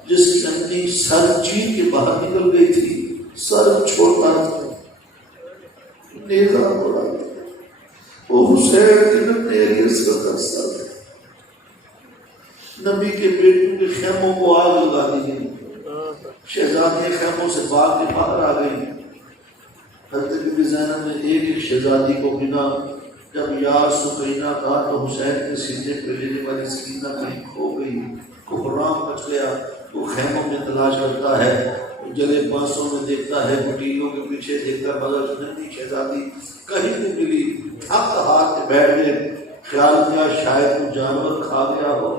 جس کی انگلی سر چین کے باہر نکل گئی تھی, سر چھوٹا تھا, نیزہ بڑا تھا. وہ حسین کے نیریس کا قصہ ہے. نبی کے بیٹوں کے خیموں کو آگ لگا دی گئی, شہزادی خیموں سے بھاگ کے باہر آ گئی. حضرت بی بی زینب نے ایک شہزادی کو بنا جب یا سکینہ کہا تو حسین کے سینے پہ لینے والی سکینہ کہیں کھو گئی. کوہرام بچ گیا. وہ خیموں میں تلاش کرتا ہے, جلے بانسوں میں دیکھتا ہے, بٹیلوں کے پیچھے دیکھتا ہے, مگر ننھی شہزادی کہیں نہیں ملی. تھک ہار کے بیٹھ گئے. خیال کیا شاید وہ جانور کھا گیا ہو.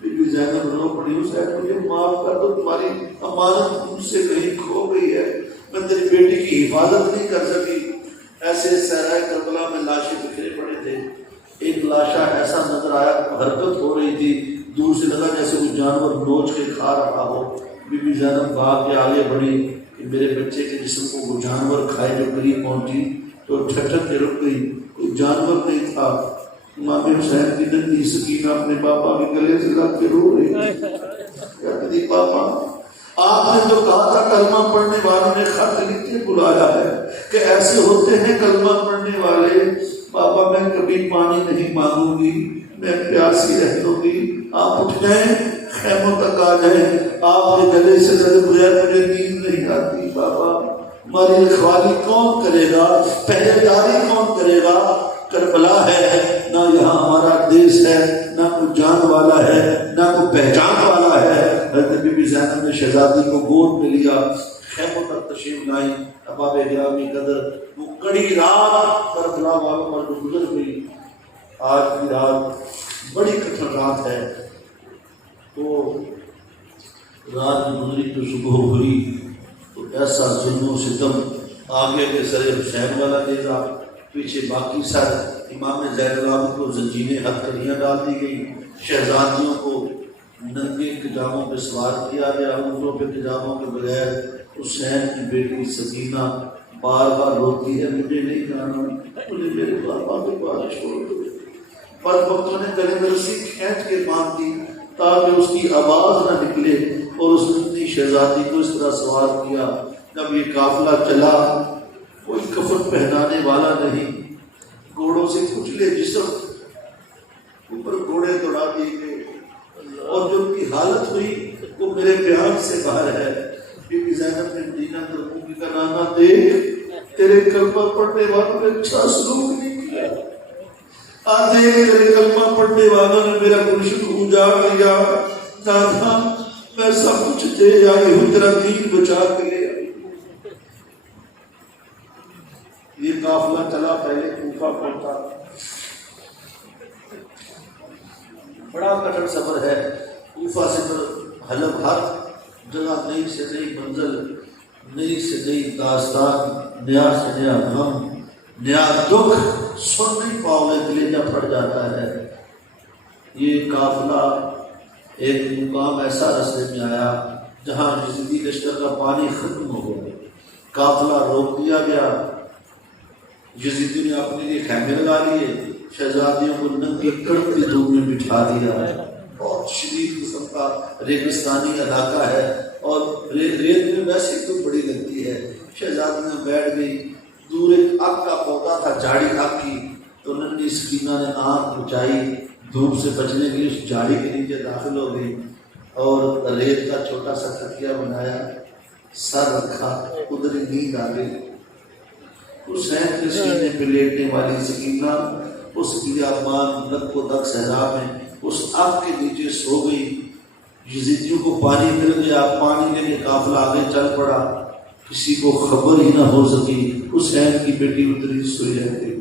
بی بی زینب رو پڑی, حسین مجھے معاف کر دو, تمہاری امانت مجھ سے کہیں کھو گئی ہے, میں تیری بیٹی کی حفاظت نہیں کر سکی. ایسے صحرائے کربلا میں لاشیں بکھرے پڑے تھے. ایک لاشا ایسا نظر آیا, حرکت ہو رہی تھی, دور سے لگا جیسے وہ جانور نوچ کے کھا رہا ہو. بی بی زینب بھاگ کے آگے بڑھی کہ میرے بچے کے جسم کو وہ جانور کھائے. جو قریب پہنچی تو ٹھٹک کے رک گئی, کوئی جانور نہیں تھا. امام حسین کی ننھی سکینہ اپنے پاپا کے گلے سے لگ کے رو رہی کہتی تھی, پاپا آپ نے تو کہا تھا کلمہ پڑھنے والوں نے خط لکھ کے بلایا ہے کہ ایسے ہوتے ہیں کلمہ پڑھنے والے. پاپا میں کبھی پانی نہیں مانگوں گی, میں پیاسی رہ لوں گی. آپ اٹھ جائیں, خیموں تک آ جائیں, آپ کے گلے سے لگ بغیر مجھے نیند نہیں آتی. پاپا ہماری رکھوالی کون کرے گا, پہرے داری کون کرے گا. کربلا ہے, نہ یہاں ہمارا دیس ہے, نہ کوئی جان والا ہے, نہ کوئی پہچان والا ہے. حضرت بی بی زینب نے شہزادی کو گود میں لیا, خیموں تک تشریف لائی. احباب گرامی قدر, وہ کڑی رات کربلا والوں پر جو گزر گئی, آج کی رات بڑی کٹھن رات ہے. تو رات گزری تو صبح ہوئی تو ایسا ظلم و ستم, آگے کے سر حسین والا نیزہ, پیچھے باقی سر. امام زین العابدین کو زنجیریں ہتھکڑیاں ڈال دی گئی. شہزادیوں کو ننگے کجاموں پہ سوار کیا گیا, اونٹوں پہ کجاموں کے بغیر. حسین کی بیٹی سکینہ بار بار روتی ہے, مجھے نہیں جانا, مجھے میرے پاپا کے پاس چھوڑ دو. بدبختوں نے گلے میں رسی کھینچ کے باندھ دی تاکہ اس کی آواز نہ نکلے, اور اس ننھی شہزادی کو اس طرح سوار کیا. جب یہ قافلہ چلا, کوئی کفن پہنانے والا نہیں, گھوڑوں سے کچلے جسم, اوپر گھوڑے دوڑا دیے گئے, اور جو ان کی حالت ہوئی وہ میرے بیان سے باہر ہے. بی بی زینب نے مدینہ ترکی کا نانا دیکھ, تیرے کلمہ پڑھنے والوں نے اچھا سلوک نہیں کیا. آدھے تیرے کلمہ پڑھنے والوں نے میرا گلشن اجاڑ دیا. دادا میں سب کچھ دے آئی ہوں, تیرا دین بچا کے لے آئی. یہ قافلہ چلا, پہلے کوفہ پہنچا. بڑا کٹھن سفر ہے. کوفہ سے حلب, ہر جگہ نئی سے نئی منزل, نئی سے نئی داستان, نیا سے نیا غم, نیا دکھ. سن نہیں پاؤ گے, کلیجہ پھٹ جاتا ہے. یہ قافلہ ایک مقام ایسا رستے میں آیا جہاں یزیدی لشکر کا پانی ختم ہو گیا. قافلہ روک دیا گیا. یزیدی نے اپنے لیے خیمے لگا لیے, شہزادیوں کو ننگی کڑکتی دھوپ میں بٹھا دیا. بہت شدید قسم کا ریگستانی علاقہ ہے, اور ریت میں ویسے تو بڑی لگتی ہے. شہزادیاں بیٹھ گئی, دور ایک اب کا پودا تھا، جھاڑی اب کی، تو ننھی سکینہ نے آنکھ اونچائی، دھوپ سے بچنے کے لیے اس جھاڑی کے نیچے داخل ہو گئی اور ریت کا چھوٹا سا تکیہ بنایا، سر رکھا، ادھر ہی نیند آ گئی۔ حسین کے سینے پہ لیٹنے والی سکینہ اس بیابان لک و دک صحرا میں اس آگ کے نیچے سو گئی۔ یزیدیوں کو پانی مل گیا، پانی کے لیے قافلہ آگے چل پڑا، کسی کو خبر ہی نہ ہو سکی، حسین کی بیٹی اتری سوئی رہ گئی۔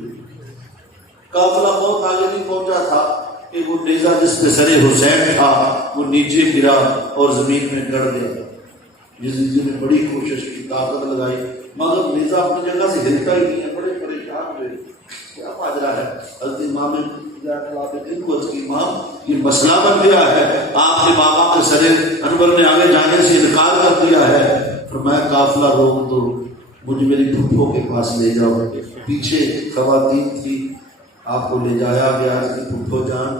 قافلہ بہت آگے نہیں پہنچا تھا کہ وہ نیزہ جس پہ سر حسین تھا وہ نیچے گرا اور زمین میں گڑ گیا۔ یزیدیوں نے بڑی کوشش کی، طاقت لگائی، مگر نیزہ اپنی جگہ سے ہلتا ہی نہیں ہے، بڑے پریشان ہوئے، کیا ماجرا ہے؟ حضرت امام امام یہ مسئلہ بن گیا ہے، آپ کے بابا کے سر انور نے آگے جانے سے انکار کر دیا ہے، فرمایا قافلہ روک دو، مجھے میری پھپھو کے پاس لے جاؤ۔ پیچھے خواتین تھی، آپ کو لے جایا گیا کہ پھپھو جان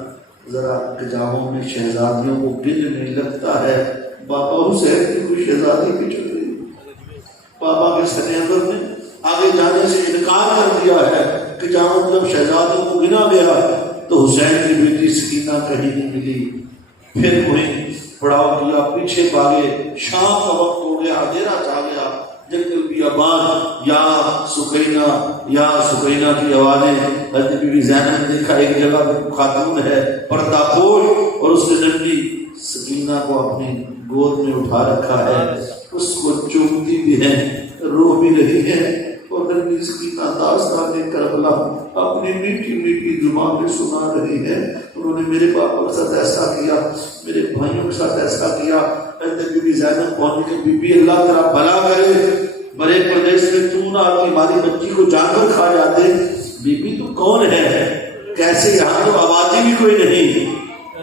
ذرا کجاووں میں شہزادیوں کو گرنے لگتا ہے، بابا حسین کی کوئی شہزادی بھی چل رہی، بابا کے سر انور نے آگے جانے سے انکار کر دیا ہے کہ جہاں جب شہزادوں کو گنا گیا تو حسین کی بیٹی سکینہ کہیں نہیں ملی۔ پھر وہیں پڑاؤ کیا، پیچھے بھاگے، شام کا وقت ہو گیا، اندھیرا چھا گیا، جنگل بیابان، یا سکینہ کی آوازیں۔ حضرت بی بی زینب نے دیکھا ایک جگہ خاتون ہے پردہ پوش اور اس نے ننھی سکینہ کو اپنی گود میں اٹھا رکھا ہے، اس کو چومتی بھی ہے، رو بھی رہی ہے، اور ننھی سکینہ داستان کربلا اپنی میٹھی میٹھی زبان میں سنا رہی ہے۔ انہوں نے میرے باپ کے ساتھ ایسا کیا، میرے بھائیوں کے ساتھ ایسا کیا۔ حضرت بی بی زینب پہنچ کے بی بی اللہ تیرا بھلا کرے، بڑے پردیش میں تو نہ اپنی مالی بچی کو جانور کھا جاتے، بی بی تو کون ہے، کیسے یہاں تو آبادی بھی کوئی نہیں۔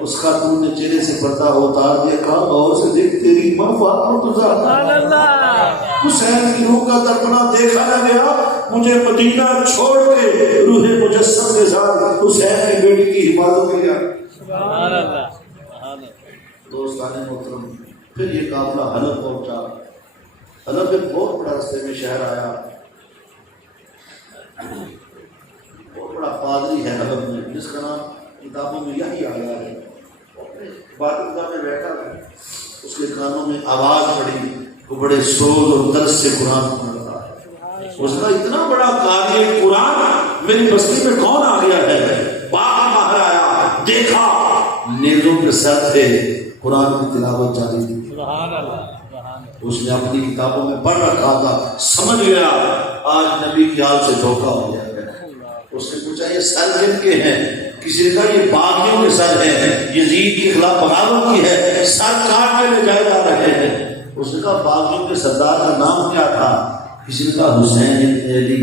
اس خاتون نے چہرے سے پردہ اتار دیا، کہا غور سے دیکھ تیری ماں فاطمہ تو حسین کی روح کا تڑپنا دیکھا نہ گیا، مجھے مدینہ چھوڑ کے روح مجسم کے ساتھ حسین کی بیٹی کی حفاظت کیا۔ سبحان اللہ، سبحان اللہ۔ دوستان محترم، پھر یہ قافلہ حلب پہنچا۔ حلب ایک بہت بڑا راستے میں شہر آیا، بہت بڑا پادری ہے حلب میں، جس کا نام کتابوں میں یہی آیا ہے۔ عبادتگاہ میں بیٹھا ہے، اس کے کانوں میں آواز پڑی، وہ بڑے سوز اور درد سے قرآن پڑھ رہا ہے۔ اس کا اتنا بڑا قاری قرآن میری بستی میں کون آ گیا ہے؟ باہر باہر آیا، دیکھا نیزوں کے سر تھے، قرآن کی تلاوت جاری تھی۔ سبحان اللہ، سبحان اللہ۔ اس نے اپنی کتابوں میں پڑھ رکھا تھا، سمجھ گیا آج نبی کی حال سے دھوکہ ہو گیا ہے۔ اس نے پوچھا یہ سر کن کے ہیں؟ کسی نے کہا یہ باغیوں کے سر ہیں، یزید کے خلاف بغاوت کی ہے، سر کاٹ کے لے جائے جا رہے ہیں۔ اس نے کہا باغیوں کے سردار کا نام کیا تھا؟ کسی نے کہا حسین بن علی۔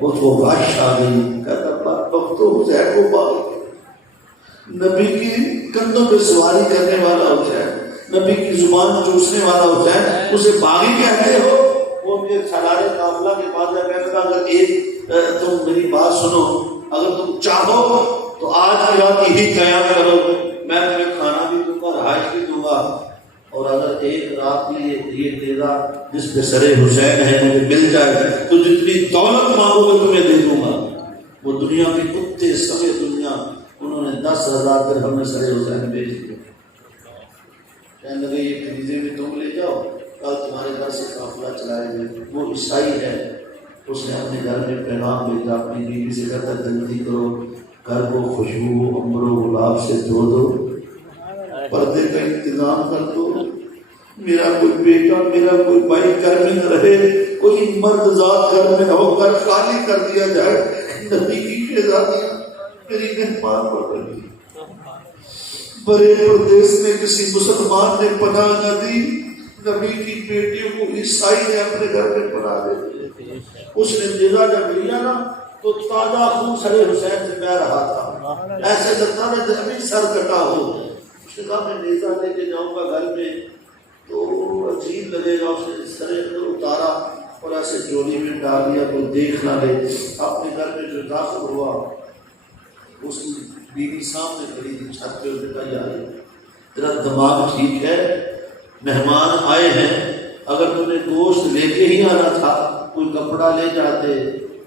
وہ تو غش آ گئی، کہتا تو حسین کو باغ، نبی کی کندھوں پہ سواری کرنے والا حسین، نبی کی زبان چوسنے والا حسین، اسے باغی کہتے ہو؟ وہ میرے سالارے قافلہ کے پاس جا کہتا تھا اگر ایک تم میری بات سنو، اگر تم چاہو تو آج کی رات یہی قیام کرو، میں تمہیں کھانا بھی دوں گا، رہائش بھی دوں گا، اور اگر ایک رات بھی یہ نیزہ جس پہ سر حسین ہے مجھے مل جائے تو جتنی دولت مانگو گے تمہیں دے دوں گا۔ وہ دنیا کے کتے سبے دنیا، انہوں نے 10,000 درہم میں سر حسین بھیج دیا۔ کہنے لگے یہ خریدے میں تم لے جاؤ، کل تمہارے گھر سے قافلہ چلائے گئے۔ وہ عیسائی ہے، اس نے اپنے گھر میں پیغام بھیجا، اپنی بیوی سے کہتا جلدی کرو، گھر کو خوشبو امبر و گلاب سے دھو دو، پردے کا انتظام کر دو، میرا کوئی بیٹا میرا کوئی بھائی گھر میں نہ رہے، کوئی مرد ذات گھر میں نہ ہو، گھر خالی کر دیا جائے۔ نبی کی شہزادیاں میری مہمان پڑ رہی، بڑے پردیس میں کسی مسلمان نے پناہ نہ دی، نبی کی بیٹیوں کو عیسائی نے اپنے گھر میں پناہ دے دی۔ اس نے نیزہ جب لیا نا تو تازہ خون سر حسین سے بہہ رہا تھا، ایسے لگتا ہے جب سر کٹا ہو۔ اس نے کہا میں نیزہ لے کے جاؤں گا گھر میں تو عجیب لگے گا، اس نے سر اتارا اور ایسے جولی میں ڈال دیا، کوئی دیکھ نہ لے۔ اپنے گھر میں جو داخل ہوا اس کی بیوی سامنے کھڑی تھی چھت پہ، اس نے کہا یار تیرا دماغ ٹھیک ہے؟ مہمان آئے ہیں، اگر تمہیں گوشت لے کے ہی آنا تھا کوئی کپڑا لے جاتے،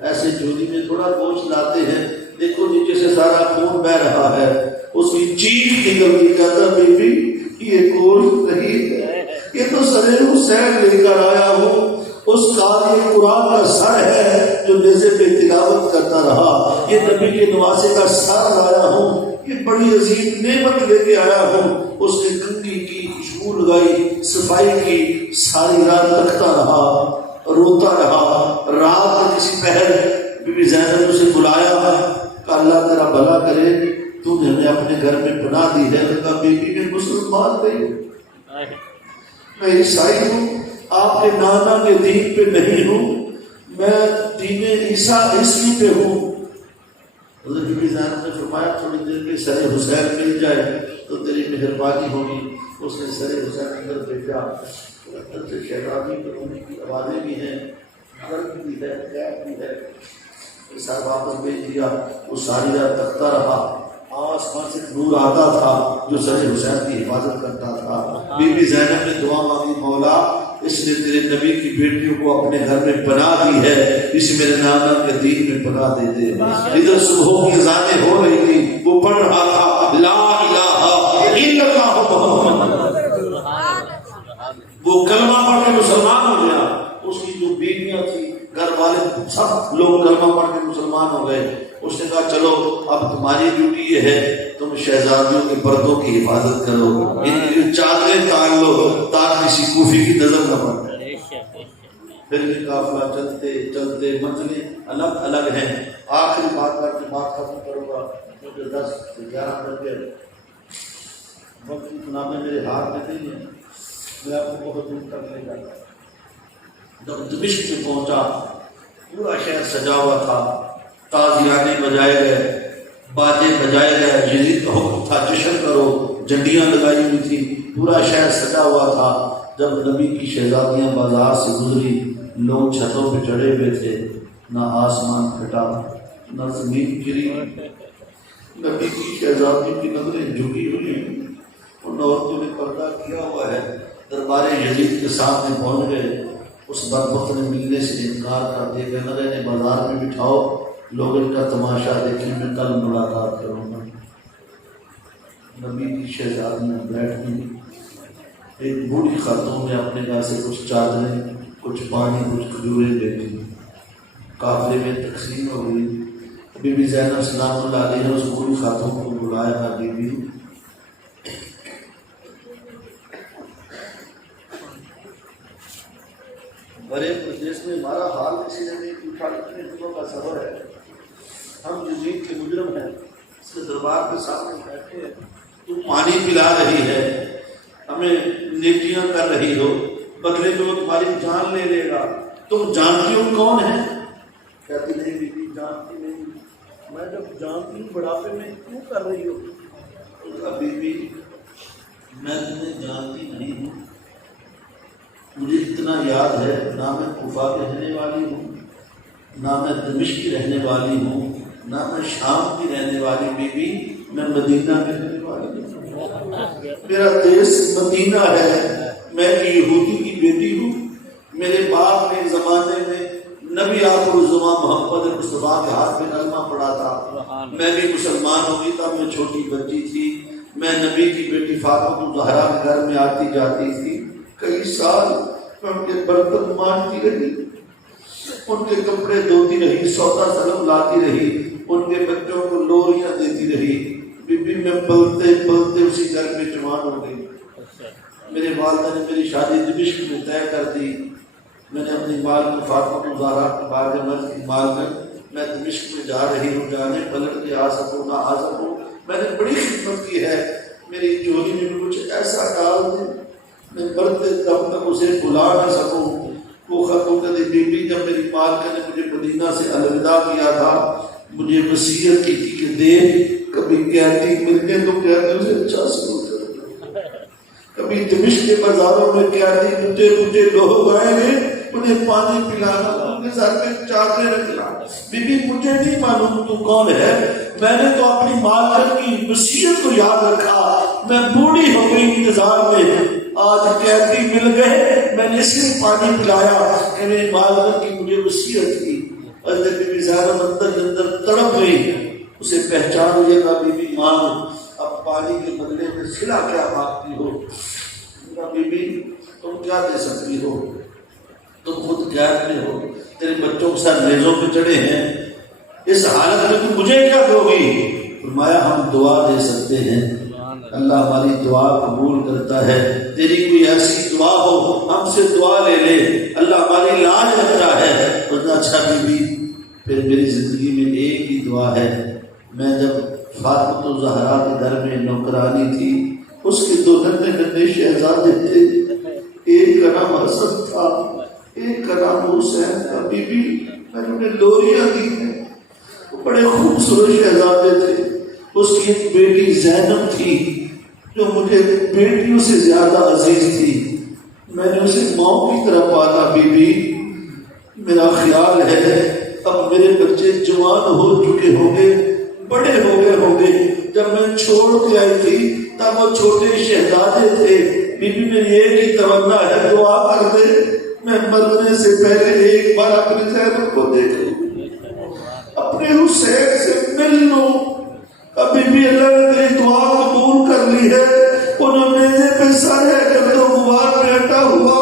ایسے جھولی میں تھوڑا گوشت لاتے ہیں، دیکھو نیچے سے سارا خون بہ رہا ہے، اس کی چیخ نکلتی کہتا بی بی یہ گوشت نہیں ہے، یہ تو سر حسین لے کر آیا ہوں، اس قاری قرآن کا سر ہے جو نیزے پہ تلاوت کرتا رہا، یہ نبی کے نواسے کا سر لایا ہوں، یہ بڑی عظیم نعمت لے کے آیا ہوں۔ اس نے کنگھی کی، خوشبو لگائی، صفائی کی، ساری رات رکھتا رہا، روتا رہا۔ رات میں کسی پہر بی بی زینب نے اسے بلایا کہ اللہ تیرا بھلا کرے، تو نے ہمیں اپنے گھر میں پناہ دی ہے۔ کہا بی بی میں مسلمان نہیں ہوں، میں عیسائی ہوں، آپ کے نانا کے دین پہ نہیں ہوں، میں دین عیسیٰ پہ ہوں۔ حضرت بی بی زینب نے فرمایا تھوڑی دیر میں سر حسین مل جائے تو تیری مہربانی ہوگی۔ اس نے سر حسین اندر بھیجا، اندر سے شہزادی کے رونے کی آوازیں بھی ہیں، درد بھی ہے، قید بھی ہے، سر واپس بھیج دیا۔ وہ ساری رات تکتا رہا، آسمان سے نور آتا تھا جو سر حسین کی حفاظت کرتا تھا۔ بی بی زینب نے دعا مانگی، مولا اس نے تیرے نبی کی بیٹیوں کو اپنے گھر میں پناہ دی ہے، اس میرے نانا کے دین میں پناہ دے دے۔ ادھر صبح کی اذانیں ہو رہی تھی، وہ پڑھ رہا تھا لا الہ الا اللہ محمد، وہ کلمہ پڑھ کے مسلمان ہو گیا۔ اس کی جو بیویاں تھی، گھر والے سب لوگ کلمہ پڑھ کے مسلمان ہو گئے۔ اس نے کہا چلو اب تمہاری ڈیوٹی یہ ہے، تم شہزادیوں کے پردوں کی حفاظت کرو، ان کی چادریں تان لو تاکہ کسی کوفی کی نظر نہ پڑے۔ پھر یہ قافلہ چلتے چلتے منزلیں الگ الگ ہیں۔ آخری بات کر کے بات ختم کروں گا کیونکہ 10 سے 11 بج گئے، وقت اتنا میں میرے ہاتھ میں نہیں ہے، میں آپ کو بہت دور تک لے جاتا۔ جب دمشق میں پہنچا، پورا شہر سجا ہوا تھا، تازیانے بجائے گئے، باجے بجائے گئے، یزید کا حکم تھا جشن کرو، جھنڈیاں لگائی ہوئی تھی، پورا شہر سجا ہوا تھا۔ جب نبی کی شہزادیاں بازار سے گزری، لوگ چھتوں پہ چڑھے ہوئے تھے، نہ آسمان پھٹا نہ زمین گری، نبی کی شہزادیوں کی نظریں جھکی ہوئی ہیں، ان عورتوں نے پردہ کیا ہوا ہے، دربار یزید کے سامنے پہنچ گئے۔ اس بدبخت نے ملنے سے انکار کر دیا کہ نہ انہیں بازار میں بٹھاؤ، لوگ ان کا تماشا دیکھیں، میں کل ملاقات کروں گا۔ نبی کی شہزادیاں بیٹھ گئی، ایک بوڑھی خاتون نے اپنے گھر سے کچھ چادریں، کچھ پانی، کچھ کھجوریں دے دی، قافلے میں تقسیم ہو گئی۔ بی بی زینب سلام اللہ علیہ نے اس بوڑھی خاتون کو بلایا، بی بی بڑے پردیش میں ہمارا حال کسی نے نہیں پوچھا، اتنے دنوں کا سفر ہے، ہم یزید کے مجرم ہیں، اس کے دربار کے سامنے بیٹھے ہیں، تو پانی پلا رہی ہے، ہمیں نیکیاں کر رہی ہو، بدلے میں وہ تمہاری جان لے لے گا، تم جانتی ہو کون ہے؟ کہتی نہیں بیوی جانتی نہیں، میں جب جانتی ہوں بڑھاپے میں کیوں کر رہی ہو؟ بیوی میں تمہیں جانتی نہیں ہوں، مجھے اتنا یاد ہے، نہ میں کوفہ کی رہنے والی ہوں، نہ میں دمشق کی رہنے والی ہوں، نہ میں شام کی رہنے والی، بیوی میں مدینہ کی رہنے والی ہوں، میرا دیش مدینہ ہے، میں یہودی کی بیٹی ہوں، میرے باپ نے زمانے میں نبی آخر الزمان محمد مصطفیٰ کے ہاتھ میں کلمہ پڑھا تھا، میں بھی مسلمان ہوئی تھا، میں چھوٹی بچی تھی، میں نبی کی بیٹی فاطمہ الزہرا کے گھر میں آتی جاتی تھی، کئی سال میں ان کے برتن مانجتی رہی، ان کے کپڑے دھوتی رہی، سودا سلم لاتی رہی، ان کے بچوں کو لوریاں دیتی رہی، بی بی میں پلتے پلتے اسی گھر میں جوان ہو گئی۔ میرے والدہ نے میری شادی دمشق میں طے کر دی، میں نے اپنی مال کو فاطمہ الزہرا کے بعد مرض کی مال میں دمشق میں جا رہی ہوں، جانے پلٹ کے آ سکوں نہ آ سکوں، میں نے بڑی خدمت کی ہے، میری جولی میں بھی کچھ ایسا ڈال دیں میں مرتے دم تک اسے بلا نہ سکوں۔ وہ خاتون کہتی بی بی جب میری مالکہ نے مجھے مدینہ سے الوداع کیا تھا، مجھے وصیت کی تھی کہ دے کبھی قیدی مل گئے تو قیدیوں سے اچھا سلوک کرو، کبھی دمشق کے بازاروں میں قیدی بڈھے بڈھے لوگ آئیں گے، انہیں پانی پلانا، ان کے ساتھ میں چادریں رکھنا۔ بی بی مجھے نہیں معلوم تو کون ہے، میں نے تو اپنی مالکہ کی وصیت کو یاد رکھا، میں بوڑھی ہو گئی انتظار میں، آج قیدی مل گئے، میں نے اس لیے پانی پلایا کہ میری مالکہ کی مجھے وصیت کی۔ حضرت بی بی زینب اندر تڑپ گئی، اسے پہچان لیا کہ بی بی ماں اب پانی کے بدلے میں صلہ کیا مانگتی ہو؟ بی بی تم کیا دے سکتی ہو؟ تم خود قید میں ہو، تیرے بچوں کے ساتھ نیزوں پہ چڑھے ہیں، اس حالت میں تم مجھے کیا دو گی؟ فرمایا ہم دعا دے سکتے ہیں، اللہ ہماری دعا قبول کرتا ہے، تیری کوئی ایسی دعا ہو ہم سے دعا لے لے، اللہ ہماری لاج رکھتا ہے۔ ورنہ اچھا بی بی پھر میری زندگی میں ایک ہی دعا ہے، میں جب فاطمہ الزہرا کے گھر میں نوکرانی تھی، اس کے دو ننھے ننھے شہزادے تھے، ایک کا نام حسن تھا، ایک کا نام حسین تھا۔ بی بی میں نے انہیں لوریاں دی ہیں، وہ بڑے خوبصورت شہزادے تھے۔ اس کی ایک بیٹی زینب تھی جو مجھے بیٹیوں سے زیادہ عزیز تھی، میں نے اسے ماں کی طرح پالا۔ بی بی میرا خیال ہے اب میرے بچے جوان ہو چکے ہوں گے، بڑے ہو گئے ہوں گے، جب میں چھوڑ کے آئی تھی تب وہ چھوٹے شہزادے تھے۔ بی بی میری ایک ہی تمنا ہے، دعا کر دے میں مرنے سے پہلے ایک بار اپنی زینب کو دیکھوں، اپنے حسین سے مل لوں۔ ابھی بھی اللہ نے تیری دعا قبول کر لی ہے، انہوں نے میزے پہ سر ہے جب تو غبار میں ہٹا ہوا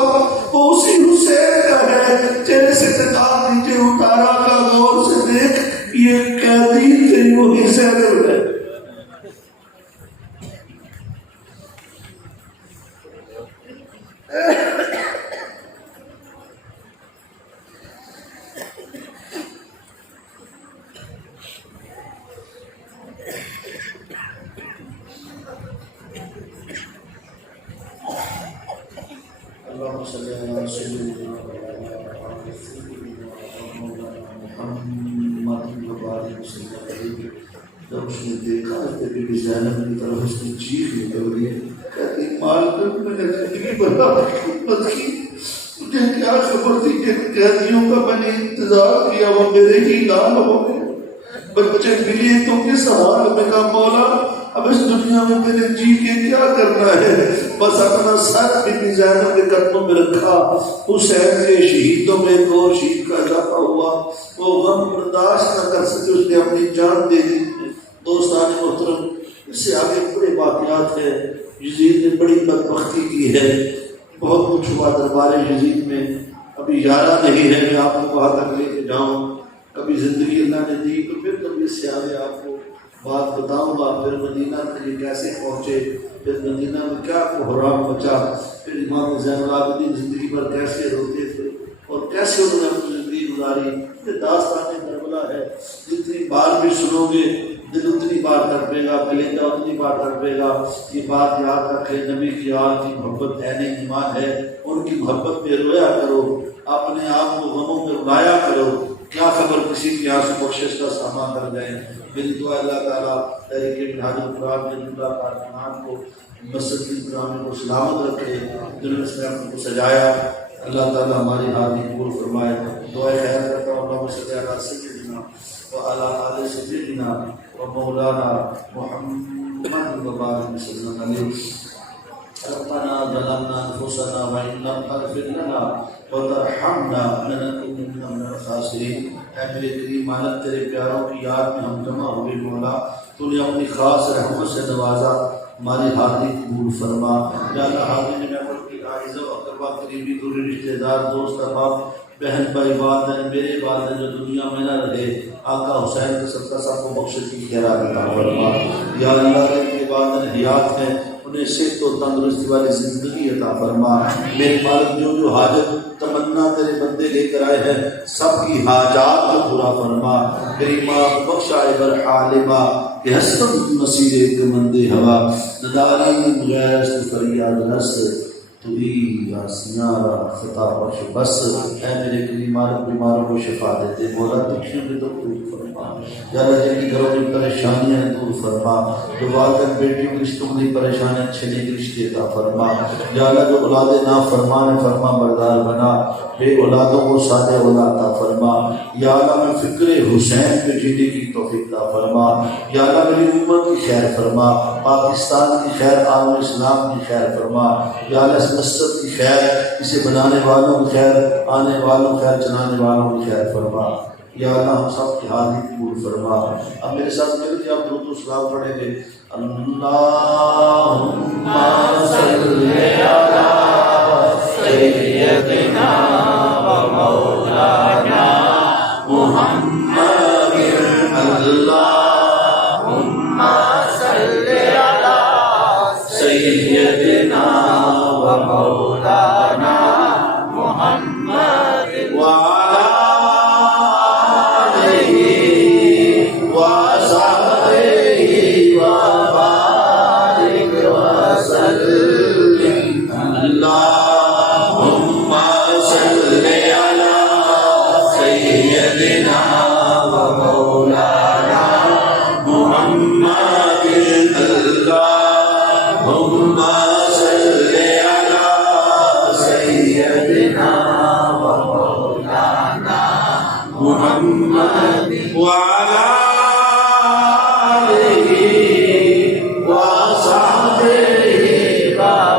وہ اسی حسین کا ہے، چہرے سے کتاب نیچے اتارا کا غور سے دیکھ، یہ قیدی تیری وہی زینب ہے۔ اللهم صل على سيدنا محمد وبارك وسلم عليه۔ جب اس نے دیکھا کہ بی بی زینب کی طرف اس کی چیخ نکل رہی ہے، کہتی مال کر میں نے زندگی بھر خدمت کی، مجھے کیا خبر تھی کہ قیدیوں کا میں نے انتظار کیا وہ میرے ہی لال ہو گئے، بچے ملیے تو کس حال میں؟ کہا مولا اب اس دنیا میں میرے جی کے کیا کرنا ہے؟ بس اپنا سر بی بی زینب کے قدموں میں رکھا۔ حسین کے شہیدوں میں ایک اور شہید کا اضافہ ہوا، وہ غم برداشت نہ کر سکے، اس نے اپنی جان دے دی۔ دوستان محترم، اس سے آگے بڑے واقعات ہیں۔ یزید نے بڑی بدبختی کی ہے، بہت کچھ ہوا دربار یزید میں، ابھی یارہ نہیں ہے میں آپ کو وہاں تک لے کے جاؤں، کبھی زندگی اللہ نے دی تو پھر کبھی اس سے آگے آپ کو بات بتاؤں گا۔ پھر مدینہ میں یہ کیسے پہنچے، پھر مدینہ میں کیا کوحرام بچا، پھر امام زین العابدین زندگی پر کیسے روتے تھے اور کیسے انہوں نے اپنی زندگی گزاری، یہ داستان کربلا ہے۔ جتنی بار بھی سنو گے دل اتنی بار تڑپے گا، کلیجہ اتنی بار تڑپے گا۔ یہ بات یاد رکھے، نبی کی یاد کی محبت عین ایمان ہے، ان کی محبت میں رویا کرو، اپنے آپ کو غموں میں رلایا کرو، کیا خبر کسی کی آنسو بخشش کا سامان کر جائیں۔ میری دعا اللہ تعالیٰ تحریک منہاج القرآن کے جملہ کارکنان کو، مسجد القرآن کو سلامت رکھے، جنہوں نے اس میں کو سجایا، اللہ تعالیٰ ہماری حاضری قبول فرمائے۔ دعائے خیر کرتا ہوں، اللہم صلی علی سیدنا وعلی آل سیدنا ومولانا محمد وبارک وسلم علیہ۔ ربنا ظلمنا انفسنا وان لم تغفر لنا وترحمنا لنكونن من الخاسرین۔ اے میرے کریم مالک، تیرے پیاروں کی یاد میں ہم جمع ہوئے مولا، تو نے اپنی خاص رحمت سے نوازا، ہماری حاضری قبول فرما۔ یا اللہ حاضری میں اپنی عائزہ و اقربا قریبی دوری رشتہ دار دوست احباب بہن بھائی والدین میرے والدین جو دنیا میں نہ رہے، آقا حسین کے صدقہ سب کو بخشش کی خیرات عطا فرما۔ یا اللہ کے والدین حیات ہیں، انہیں صحت و تندرستی والی زندگی عطا فرما۔ میرے مالک جو حاجت تمنا تیرے بندے لے کر آئے ہیں، سب کی حاجات کو پورا فرما۔ میری ماں بخشا عبر حالما کہ حسن مسیر ایک مندے ہوا، نداری مغیث فریاد رست توی آسیارا خطا بخش بس۔ اے میرے کریم مالک، بیماروں کو شفا دیتے مولا، دکھیوں کے دکھ دور فرما۔ یا اللہ جن کی گھروں میں پریشانیاں دور فرما، جو والدین بیٹیوں کی رشتوں کی پریشانیاں اچھے نیک رشتے عطا فرما۔ یا اللہ جو اولاد نافرمان فرما بردار بنا، بے اولادوں کو سادہ اولاد عطا فرما۔ یا اللہ میں فکر حسین پہ جینے کی توفیق عطا فرما۔ یا اللہ میری امت کی خیر فرما، پاکستان کی خیر، عالم اسلام کی خیر فرما۔ یا اللہ اس مسجد کی خیر، اسے بنانے والوں کی خیر، آنے والوں کی خیر، چلانے والوں کی خیر فرما۔ یا اللہ ہم سب کی حاضری قبول فرما. اب میرے ساتھ مل کے آپ درود و سلام پڑھیں گے. اللہم صلی علی سیدنا و مولانا محمد. اللہم صلی علی سیدنا و مولانا محمد وعلی آلہ وصحبہ وبارک وسلم. اللہم صلی علی سیدنا و مولانا محمد. اللہم صلی علی سیدنا و مولانا محمد وعلی آلہ وصحبہ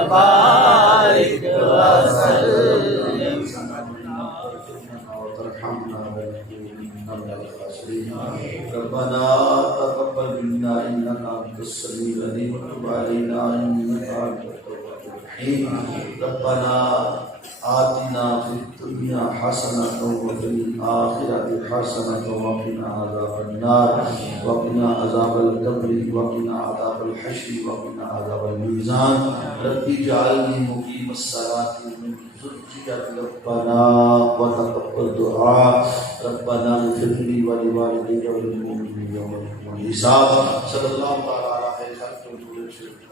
وبارک وسلم. وترحمنا ونجنا من الخاسرين. ربنا تقبل منا انك انت السميع العليم وتب علينا انك انت التواب الرحيم. ربنا آتنا في الدنيا حسنة وفي الآخرة حسنة وقنا عذاب النار وقنا عذاب القبر وقنا عذاب الحشر وقنا عذاب الميزان. رب اجعلني مقيم الصلاة ومن ذريتي ربنا وتقبل دعاء. ربنا اغفر لي ولوالدي وللمؤمنين يوم يقوم الحساب. صلى الله تعالى على خير خلقه ورسوله.